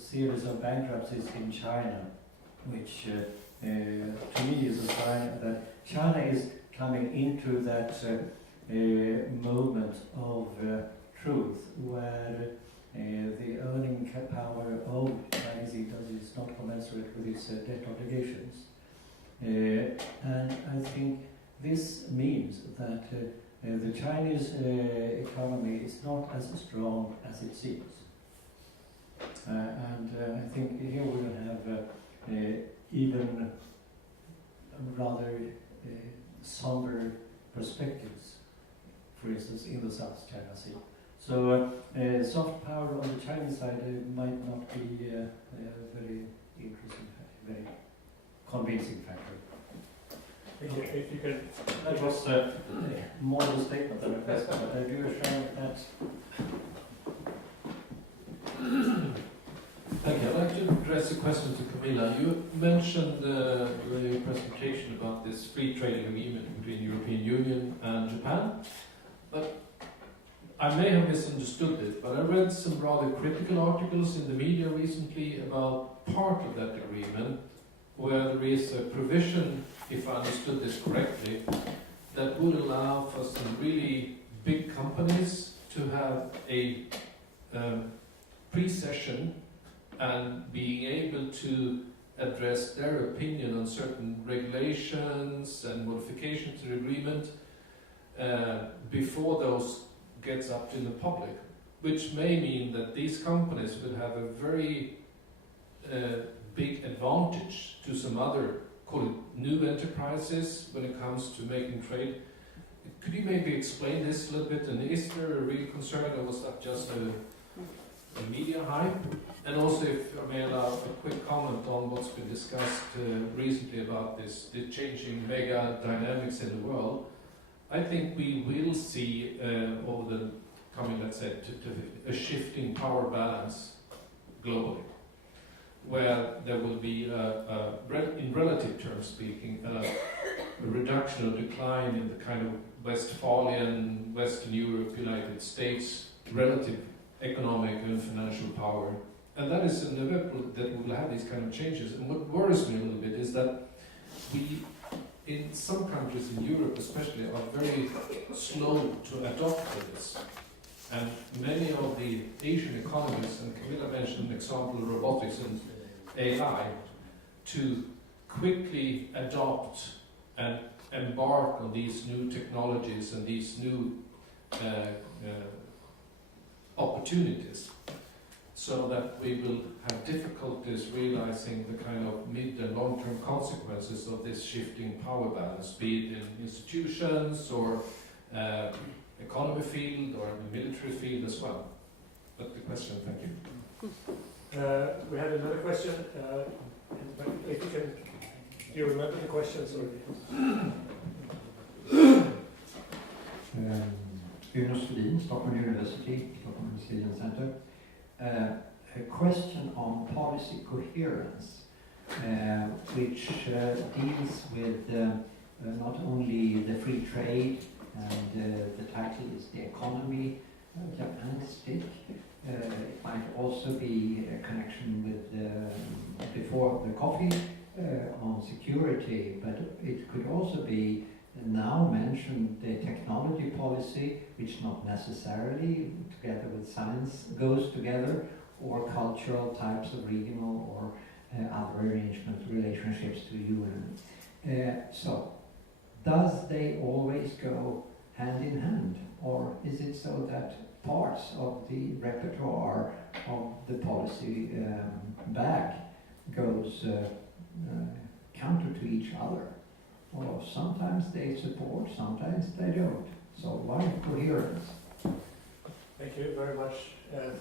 series of bankruptcies in China, which to me is a sign that China is coming into that moment of truth where the earning power of Chinese industry is not commensurate with its debt obligations. And I think this means that the Chinese economy is not as strong as it seems. And I think here we will have even rather somber perspectives, for instance, in the South China Sea. So soft power on the Chinese side might not be a very interesting, very convincing factor. If you can, that was more of a statement than a question, but I do assure that. Thank you. I'd like to address a question to Camilla. You mentioned during your presentation about this free trade agreement between the European Union and Japan, but I may have misunderstood it, but I read some rather critical articles in the media recently about part of that agreement where there is a provision, if I understood this correctly, that would allow for some really big companies to have a pre-session and being able to address their opinion on certain regulations and modifications to the agreement before those gets up to the public, which may mean that these companies will have a very big advantage to some other, call it new enterprises when it comes to making trade. Could you maybe explain this a little bit, and is there a real concern, or was that just a media hype? And also, if I may allow a quick comment on what's been discussed recently about the changing mega dynamics in the world. I think we will see over the coming, let's say, a shifting power balance globally, where there will be, in relative terms speaking, a reduction or decline in the kind of Westphalian, Western Europe, United States relative economic and financial power. And that is inevitable that we will have these kind of changes. And what worries me a little bit is that we, in some countries in Europe especially, are very slow to adopt to this. And many of the Asian economies, and Camilla mentioned an example of robotics and AI, to quickly adopt and embark on these new technologies and these new opportunities, so that we will have difficulties realizing the kind of mid and long-term consequences of this shifting power balance, be it in institutions or economy field or in the military field as well. But the question, thank you. we had another question. But if you can, do you remember the questions? Uno Svedin, Stockholm University, Stockholm Resilience Center. A question on policy coherence, which deals with not only the free trade, and the title is The Economy Japanistic. It might also be a connection with before the coffee on security, but it could also be now mentioned the technology policy, which not necessarily, together with science, goes together, or cultural types of regional or other arrangement relationships to UN. So, does they always go hand in hand, or is it so that parts of the repertoire of the policy bag goes counter to each other? Or sometimes they support, sometimes they don't. So why coherence? Thank you very much.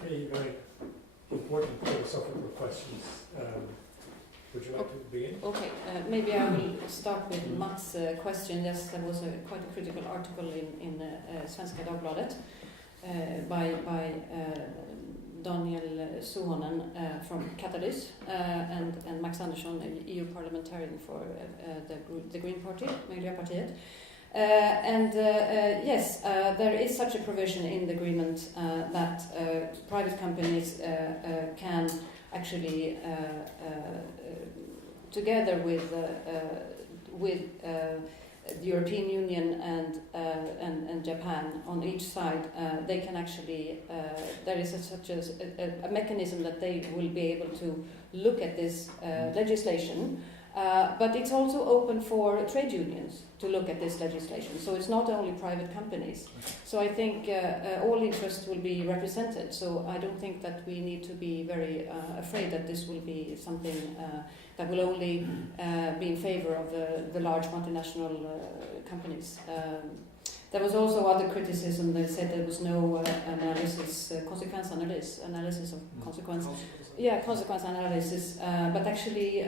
Three very important philosophical questions. Would you like to begin? Okay, maybe I will start with Mats' question. Yes, there was quite a critical article in Svenska Dagbladet by Daniel Suhonen from Catalyst and Max Andersson, an EU parliamentarian for the Green Party, Miljöpartiet. Yes, there is such a provision in the agreement that private companies can actually, together with the European Union and Japan on each side, they can actually, there is such a mechanism that they will be able to look at this legislation, but it's also open for trade unions to look at this legislation. So it's not only private companies. So I think all interests will be represented. So I don't think that we need to be very afraid that this will be something that will only be in favor of the large multinational companies. There was also other criticism. They said there was no analysis of consequence. Yeah, consequence analysis. But actually,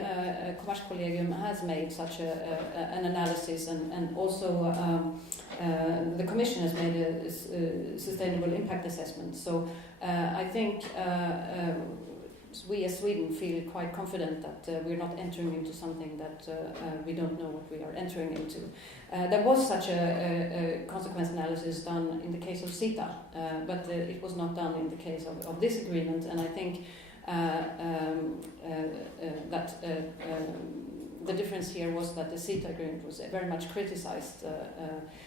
Kommerskollegium has made such an analysis, and also the Commission has made a sustainable impact assessment. So I think we as Sweden feel quite confident that we're not entering into something that we don't know what we are entering into. There was such a consequence analysis done in the case of CETA, but it was not done in the case of this agreement, and I think that the difference here was that the CETA agreement was very much criticized,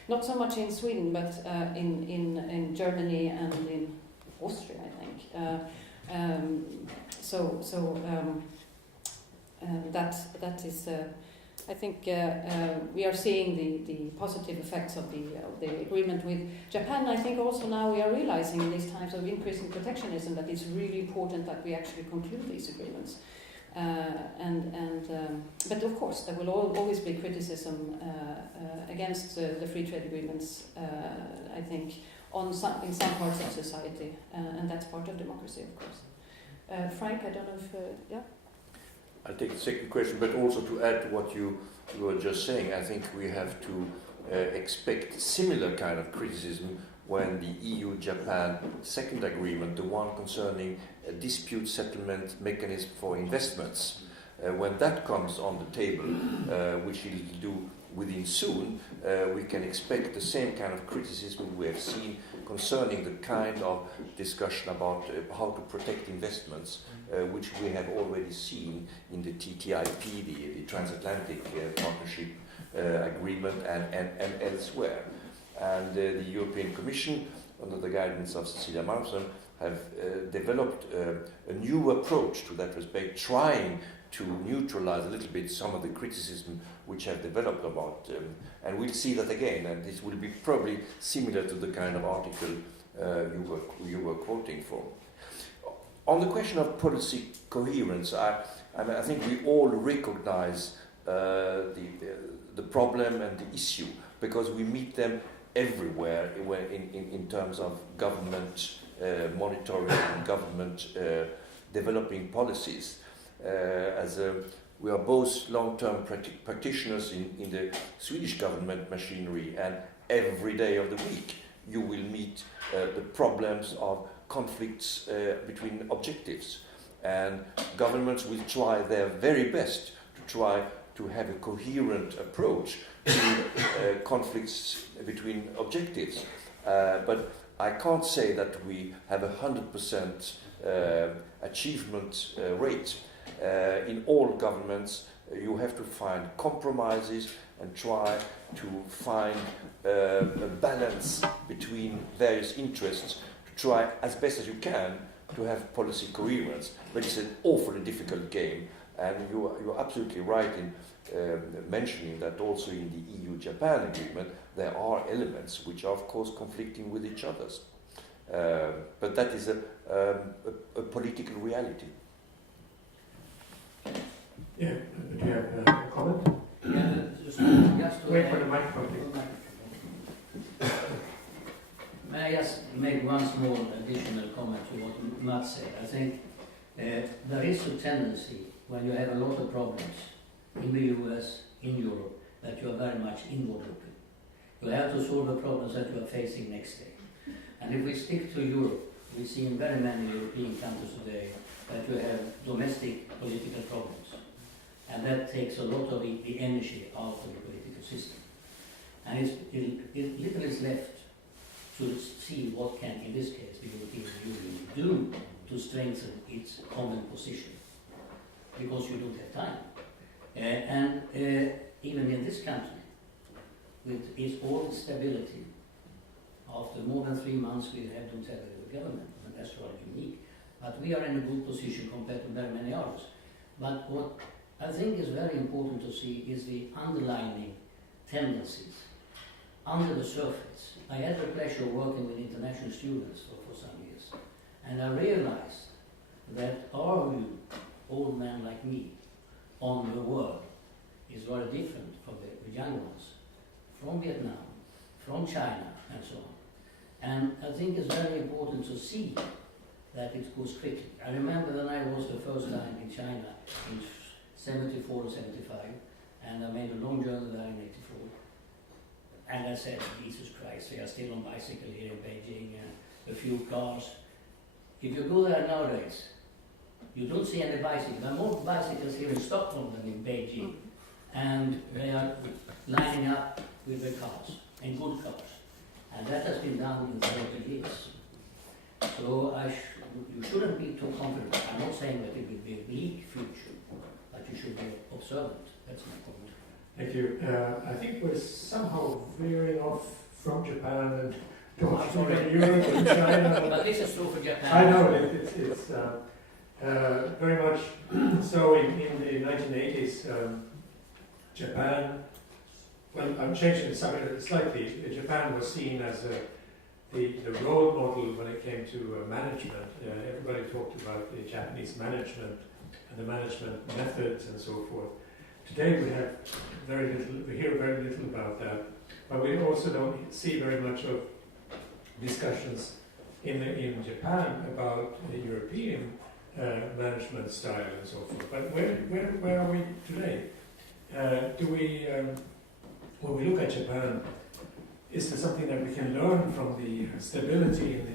not so much in Sweden, but in Germany and in Austria, I think. That is, I think we are seeing the positive effects of the agreement with Japan. I think also now we are realizing in these times of increasing protectionism that it's really important that we actually conclude these agreements. But of course, there will always be criticism against the free trade agreements. I think in some parts of society, and that's part of democracy, of course. Frank, I don't know if yeah. I'll take the second question, but also to add to what you were just saying, I think we have to expect similar kind of criticism when the EU-Japan second agreement, the one concerning a dispute settlement mechanism for investments, when that comes on the table, which it will do within soon, we can expect the same kind of criticism we have seen concerning the kind of discussion about how to protect investments, which we have already seen in the TTIP, the Transatlantic Partnership Agreement, and elsewhere. And the European Commission, under the guidance of Cecilia Malmström, have developed a new approach to that respect, trying to neutralize a little bit some of the criticism which have developed about and we'll see that again, and this will be probably similar to the kind of article you were quoting from. On the question of policy coherence, I think we all recognize the problem and the issue, because we meet them everywhere in terms of government monitoring and government developing policies. We are both long-term practitioners in the Swedish government machinery, and every day of the week you will meet the problems of conflicts between objectives, and governments will try their very best to try to have a coherent approach to conflicts between objectives. But I can't say that we have 100% achievement rate. In all governments, you have to find compromises and try to find a balance between various interests, to try as best as you can to have policy coherence. But it's an awfully difficult game, and you're absolutely right in mentioning that also in the EU-Japan agreement there are elements which are of course conflicting with each other. But that is a political reality. Yeah, do you have a comment? Yeah, just to Wait for the microphone, please. May I just make one small additional comment to what Matt said? I think there is a tendency when you have a lot of problems in the US, in Europe, that you are very much inward looking. You have to solve the problems that you are facing next day. And if we stick to Europe, we see in very many European countries today that you have domestic political problems. And that takes a lot of the energy out of the political system. And little is left to see what can, in this case, the European Union do to strengthen its common position. Because you don't have time. Even in this country, with its old stability, after more than 3 months we don't have a government, and that's rather unique. But we are in a good position compared to very many others. But what I think is very important to see is the underlying tendencies under the surface. I had the pleasure of working with international students for some years, and I realized that our view, old men like me, on the world is very different from the young ones, from Vietnam, from China, and so on. And I think it's very important to see that it goes quickly. I remember when I was the first time in China in 74 or 75, and I made a long journey there in 84. And I said, Jesus Christ, they are still on bicycle here in Beijing, a few cars. If you go there nowadays, you don't see any bicycles. There are more bicycles here in Stockholm than in Beijing. And they are lining up with the cars, and good cars. And that has been done in 30 years. So you shouldn't be too confident. I'm not saying that it will be a bleak future, but you should be observant. That's my comment. Thank you. I think we're somehow veering off from Japan and talking about Europe and China. But this is true for Japan. I know it's very much so in the 1980s. Japan, well, I'm changing it slightly. Japan was seen as the role model when it came to management. Everybody talked about the Japanese management and the management methods and so forth. Today we have very little, we hear very little about that, but we also don't see very much of discussions in Japan about the European management style and so forth. But where are we today? When we look at Japan, is there something that we can learn from the stability in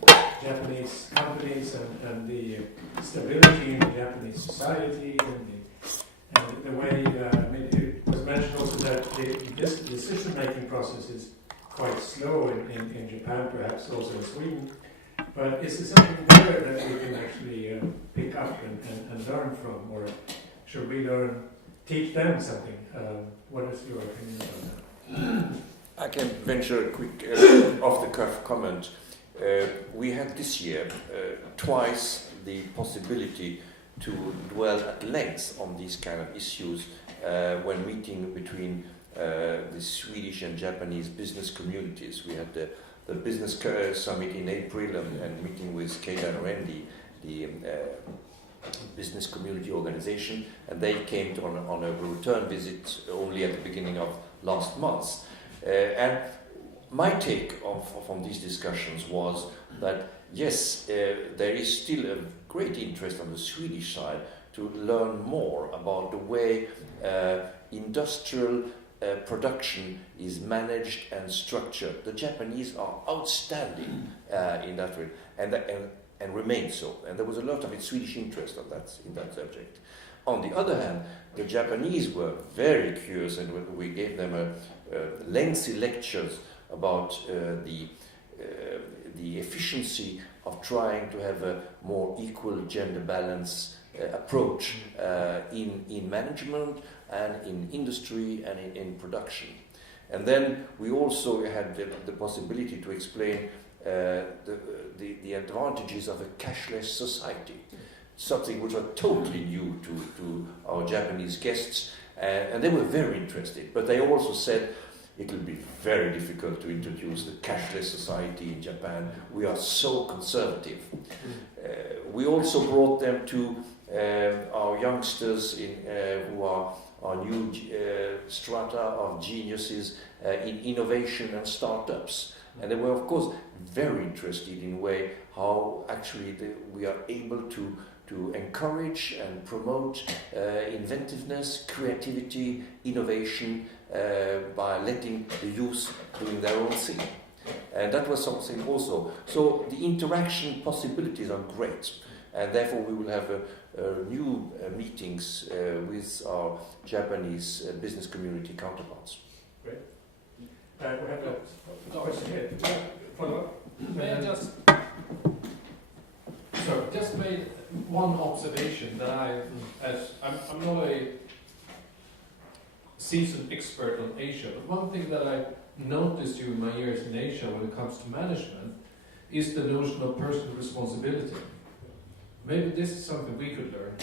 the Japanese companies and the stability in the Japanese society and the way it was mentioned also that this decision-making process is quite slow in Japan, perhaps also in Sweden. But is there something there that we can actually pick up and learn from, or should we teach them something? What is your opinion on that? I can venture a quick off-the-cuff comment. We had this year twice the possibility to dwell at length on these kind of issues when meeting between the Swedish and Japanese business communities. We had the business summit in April and meeting with Keita and Randy, the business community organization, and they came on a return visit only at the beginning of last month. And my take on these discussions was that yes, there is still a great interest on the Swedish side to learn more about the way industrial production is managed and structured. The Japanese are outstanding in that way, and remain so. And there was a lot of Swedish interest in that subject. On the other hand, the Japanese were very curious, and we gave them lengthy lectures about the efficiency of trying to have a more equal gender balance approach in management and in industry and in production. And then we also had the possibility to explain the advantages of a cashless society, something which was totally new to our Japanese guests, and they were very interested. But they also said it will be very difficult to introduce the cashless society in Japan. We are so conservative. We also brought them to our youngsters who are our new strata of geniuses in innovation and startups. And they were, of course, very interested in way how actually we are able to encourage and promote inventiveness, creativity, innovation by letting the youth doing their own thing. And that was something also. So the interaction possibilities are great. And therefore we will have new meetings with our Japanese business community counterparts. Great. We have a question here. Follow up? May I just made one observation that I'm not a seasoned expert on Asia, but one thing that I noticed during my years in Asia when it comes to management is the notion of personal responsibility. Maybe this is something we could learn,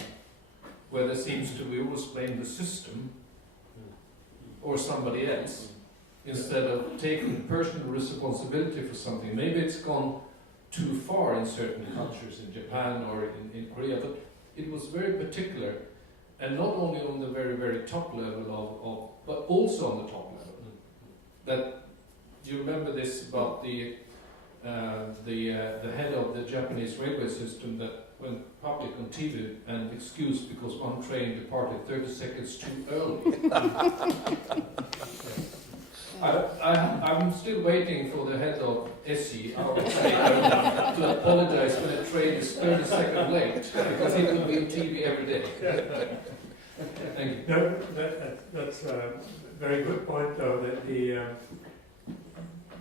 where there seems to be always blame the system or somebody else instead of taking personal responsibility for something. Maybe it's gone too far in certain cultures, in Japan or in Korea, but it was very particular, and not only on the very, very top level but also on the top level. That you remember this about the head of the Japanese railway system that went public on TV and excused because one train departed 30 seconds too early. I'm still waiting for the head of SE, our train, to apologize when a train is 30 seconds late, because he will be on TV every day. Thank you. No, that's a very good point, though, that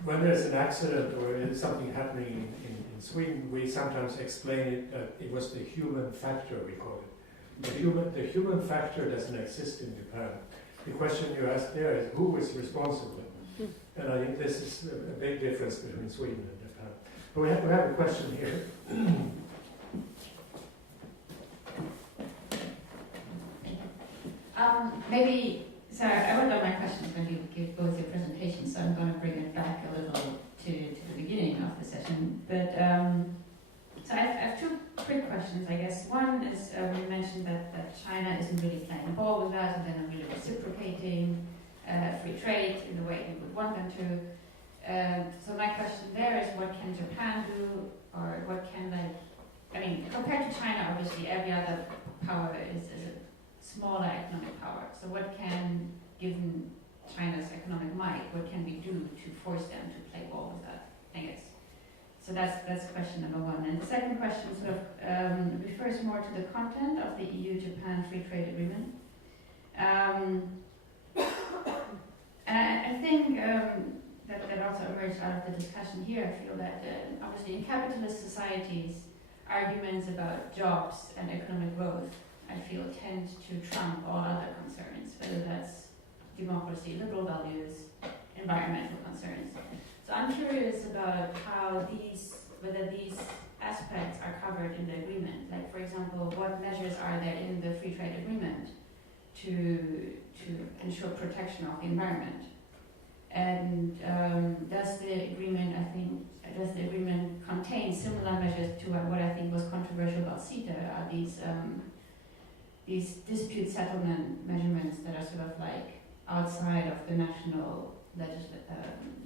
when there's an accident or something happening in Sweden, we sometimes explain it that it was the human factor, we call it. The human factor doesn't exist in Japan. The question you asked there is who is responsible? And I think this is a big difference between Sweden and Japan. But we have a question here. Sorry, I wrote down my questions when you gave both your presentations, so I'm going to bring it back a little to the beginning of the session. But so I have two quick questions, I guess. One is you mentioned that China isn't really playing ball with us and they're not really reciprocating free trade in the way you would want them to. So my question there is, what can Japan do, or what can compared to China, obviously every other power is a smaller economic power. So what can, given China's economic might, what can we do to force them to play ball with that, I guess? So that's question number one. And the second question sort of refers more to the content of the EU-Japan Free Trade Agreement. And I think that also emerged out of the discussion here. I feel that obviously in capitalist societies, arguments about jobs and economic growth, I feel, tend to trump all other concerns, whether that's democracy, liberal values, environmental concerns. So I'm curious about whether these aspects are covered in the agreement. Like, for example, what measures are there in the free trade agreement to ensure protection of the environment? And does the agreement contain similar measures to what I think was controversial about CETA? Are these dispute settlement measurements that are sort of like outside of the national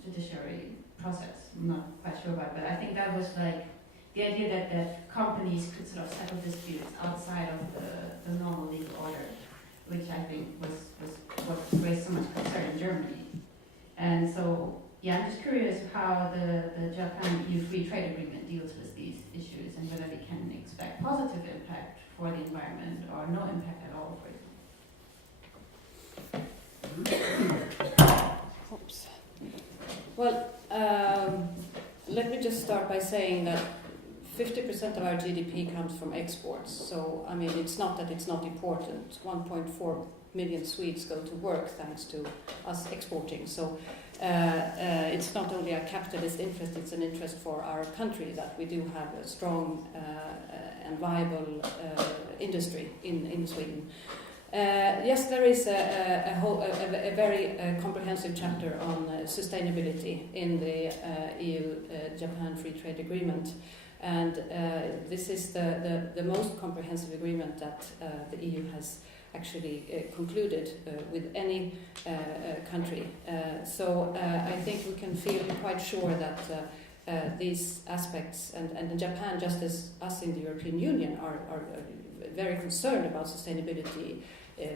judiciary process? I'm not quite sure about, but I think that was like the idea that companies could sort of settle disputes outside of the normal legal order, which I think was what raised so much concern in Germany. And so, yeah, I'm just curious how the Japan-EU Free Trade Agreement deals with these issues and whether we can expect positive impact for the environment or no impact at all, for example. Oops. Well, let me just start by saying that 50% of our GDP comes from exports. So, I mean, it's not that it's not important. 1.4 million Swedes go to work thanks to us exporting. So it's not only a capitalist interest, it's an interest for our country that we do have a strong and viable industry in Sweden. Yes, there is a very comprehensive chapter on sustainability in the EU-Japan Free Trade Agreement. And this is the most comprehensive agreement that the EU has actually concluded with any country. So I think we can feel quite sure that these aspects, and Japan, just as us in the European Union, are very concerned about sustainability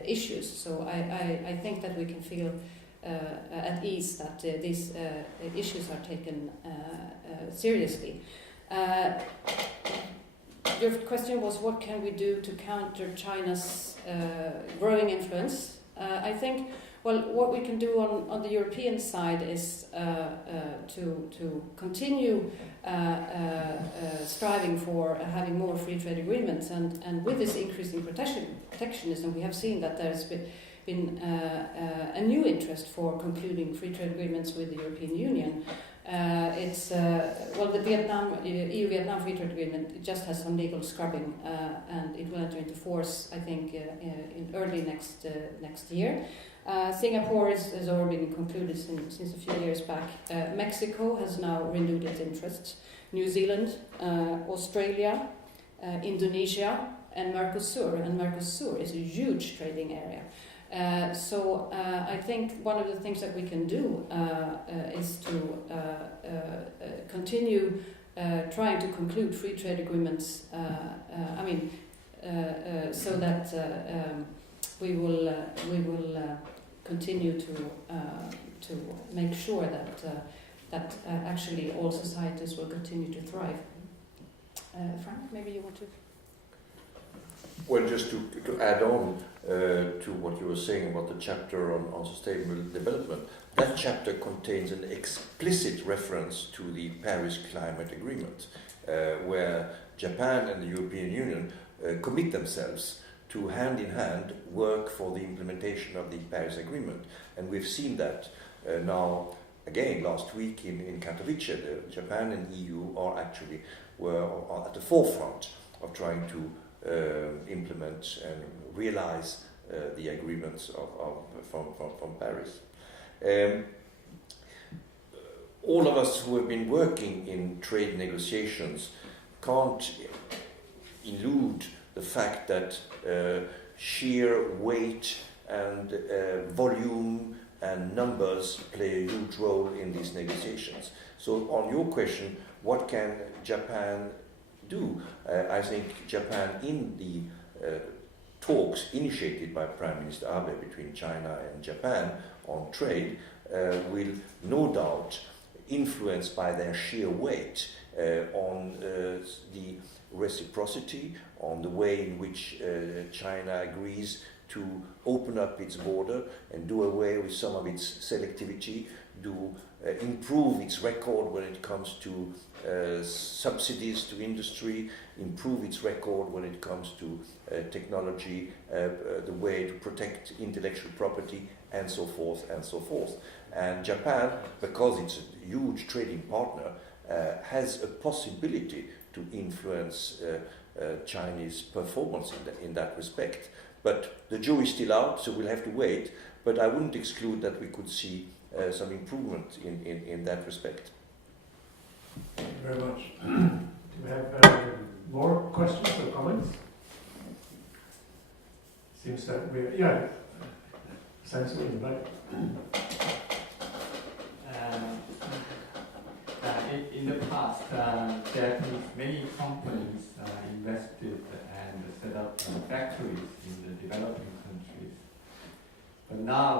issues. So I think that we can feel at ease that these issues are taken seriously. Your question was, what can we do to counter China's growing influence? I think, well, what we can do on the European side is to continue striving for having more free trade agreements, and with this increasing protectionism, we have seen that there's been a new interest for concluding free trade agreements with the European Union. It's the EU-Vietnam Free Trade Agreement, it just has some legal scrubbing, and it will enter into force, I think, in early next year. Singapore has already been concluded since a few years back. Mexico has now renewed its interest. New Zealand, Australia, Indonesia, and Mercosur. And Mercosur is a huge trading area. So I think one of the things that we can do is to continue trying to conclude free trade agreements. So that we will continue to make sure that actually all societies will continue to thrive. Frank, maybe you want to. Well, just to add on to what you were saying about the chapter on sustainable development, that chapter contains an explicit reference to the Paris Climate Agreement, where Japan and the European Union commit themselves to hand in hand work for the implementation of the Paris Agreement. And we've seen that now again last week in Katowice. Japan and EU are at the forefront of trying to implement and realize the agreements from Paris. All of us who have been working in trade negotiations can't elude the fact that sheer weight and volume and numbers play a huge role in these negotiations. So on your question, what can Japan do? I think Japan, in the talks initiated by Prime Minister Abe between China and Japan on trade, will no doubt, influenced by their sheer weight, on the reciprocity, on the way in which China agrees to open up its border and do away with some of its selectivity, improve its record when it comes to subsidies to industry, improve its record when it comes to technology, the way to protect intellectual property, and so forth and so forth. And Japan, because it's a huge trading partner, has a possibility to influence Chinese performance in that respect. But the jury is still out, so we'll have to wait. But I wouldn't exclude that we could see some improvement in that respect. Thank you very much. Do we have more questions or comments? Seems that we're, Sensible, right? In the past, many companies invested and set up factories in the developing countries. But now,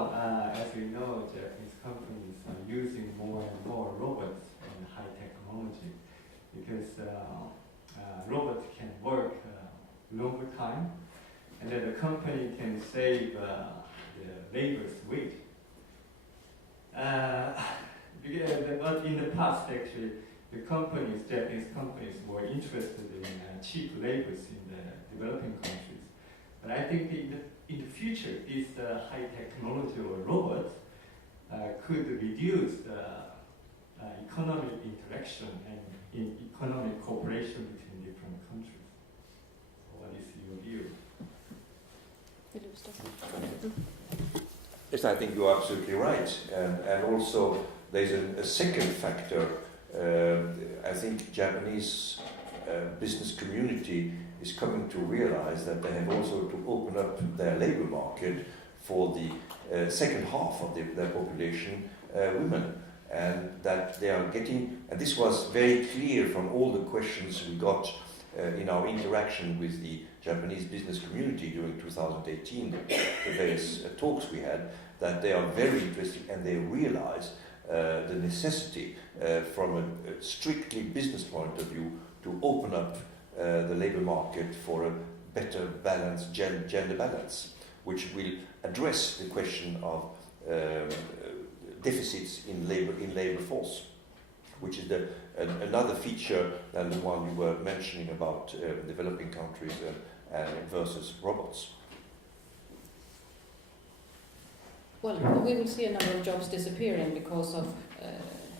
as we know, Japanese companies are using more and more robots and high technology because robots can work longer time, and then the company can save the labor's weight. But in the past, actually, the companies, Japanese companies, were interested in cheap labors in the developing countries. But I think in the future, this high technology or robots could reduce the economic interaction and economic cooperation between different countries. So what is your view? Yes, I think you're absolutely right. And also, there's a second factor. I think Japanese business community is coming to realize that they have also to open up their labor market for the second half of their population, women. And that they are getting, and this was very clear from all the questions we got in our interaction with the Japanese business community during 2018, the various talks we had, that they are very interested and they realize the necessity from a strictly business point of view to open up the labor market for a better balance, gender balance, which will address the question of deficits in labor force, which is another feature than the one you were mentioning about developing countries and versus robots. Well, we will see a number of jobs disappearing because of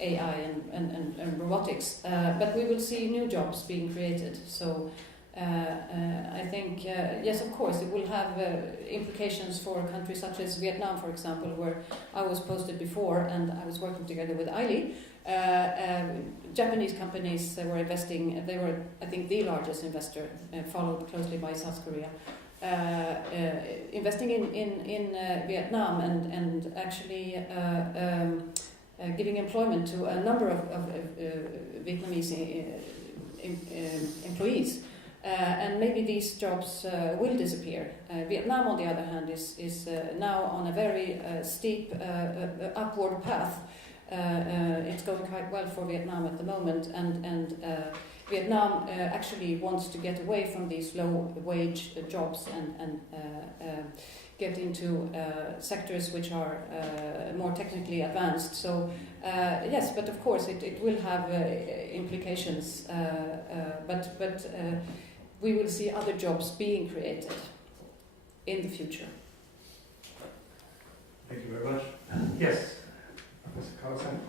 AI and robotics, but we will see new jobs being created. So I think, yes, of course, it will have implications for countries such as Vietnam, for example, where I was posted before and I was working together with Aili. Japanese companies were investing, they were, I think, the largest investor, followed closely by South Korea, investing in Vietnam and actually giving employment to a number of Vietnamese employees. And maybe these jobs will disappear. Vietnam, on the other hand, is now on a very steep upward path. It's going quite well for Vietnam at the moment, and Vietnam actually wants to get away from these low-wage jobs and get into sectors which are more technically advanced. So yes, but of course it will have implications. But we will see other jobs being created in the future. Thank you very much. Yes, Professor Carlson.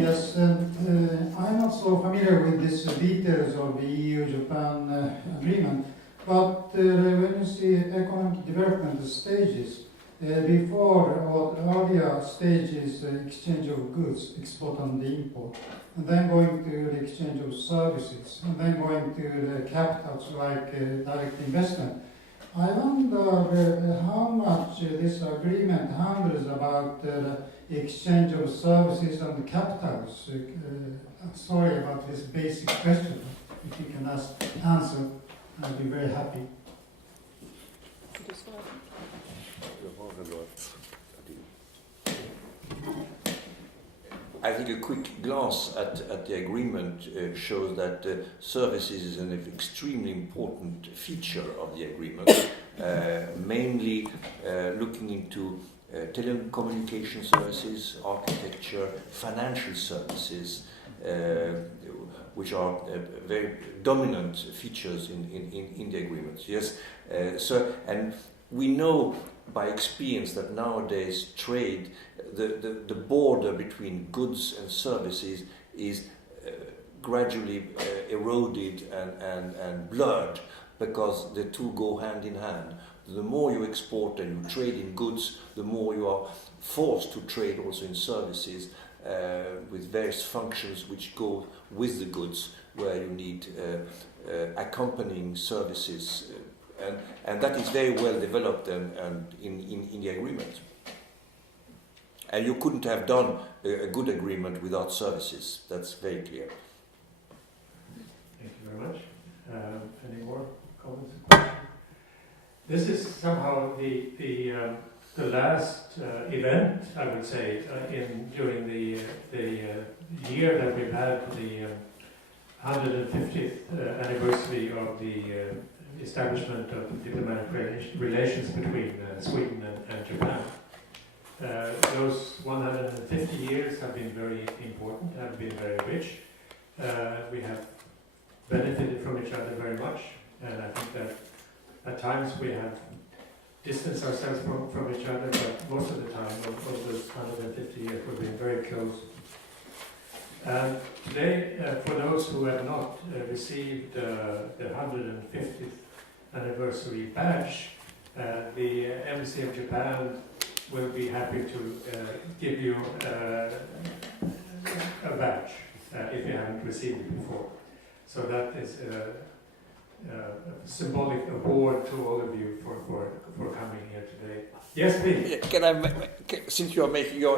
Yes, I'm not so familiar with these details of the EU-Japan agreement, but when you see economic development stages, before or earlier stages, exchange of goods, export and import, and then going to the exchange of services, and then going to the capitals like direct investment. I wonder how much this agreement handles about exchange of services and capitals. Sorry about this basic question. If you can answer, I'd be very happy. I think a quick glance at the agreement shows that services is an extremely important feature of the agreement, mainly looking into telecommunication services, architecture, financial services, which are very dominant features in the agreement. Yes, and we know by experience that nowadays trade, the border between goods and services is gradually eroded and blurred, because the two go hand in hand. The more you export and you trade in goods, the more you are forced to trade also in services with various functions which go with the goods, where you need accompanying services. And that is very well developed and in the agreement. And you couldn't have done a good agreement without services. That's very clear. Thank you very much. Any more comments and questions? This is somehow the last event, I would say, during the year that we've had the 150th anniversary of the establishment of diplomatic relations between Sweden and Japan. Those 150 years have been very important, have been very rich. We have benefited from each other very much, and I think that at times we have distanced ourselves from each other, but most of the time, over those 150 years, we've been very close. Today, for those who have not received the 150th anniversary badge, the Embassy of Japan will be happy to give you a badge if you haven't received it before. So that is a symbolic award to all of you for coming here today. Yes, please. Since you're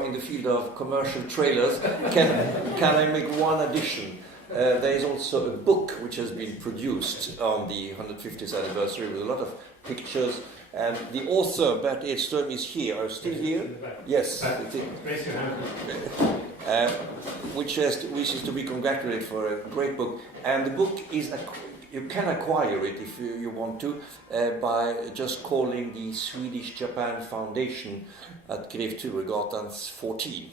in the field of commercial trailers, can I make one addition? There is also a book which has been produced on the 150th anniversary with a lot of pictures, and the author, Bert Edström, is here. Are you still here? Yes. Raise your hand. Which wishes to be congratulated for a great book, and the book is you can acquire it if you want to by just calling the Swedish Japan Foundation at Grev Turegatan 14,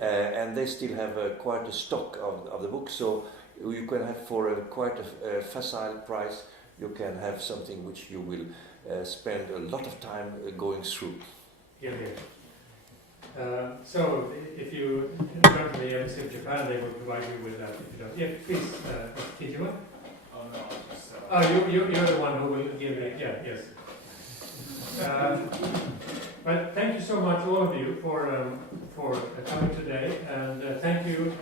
and they still have quite a stock of the book, so you can have for quite a facile price. You can have something which you will spend a lot of time going through. Yeah. So if you come to the Embassy of Japan, they will provide you with that. If you don't, yeah, please, did you want? Oh no, I just. You're the one who will give it. Yeah, yes. But thank you so much, all of you, for coming today, and thank you,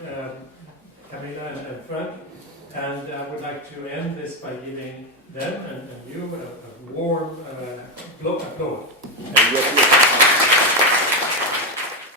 Camilla and Frank. And I would like to end this by giving them and you a warm applause.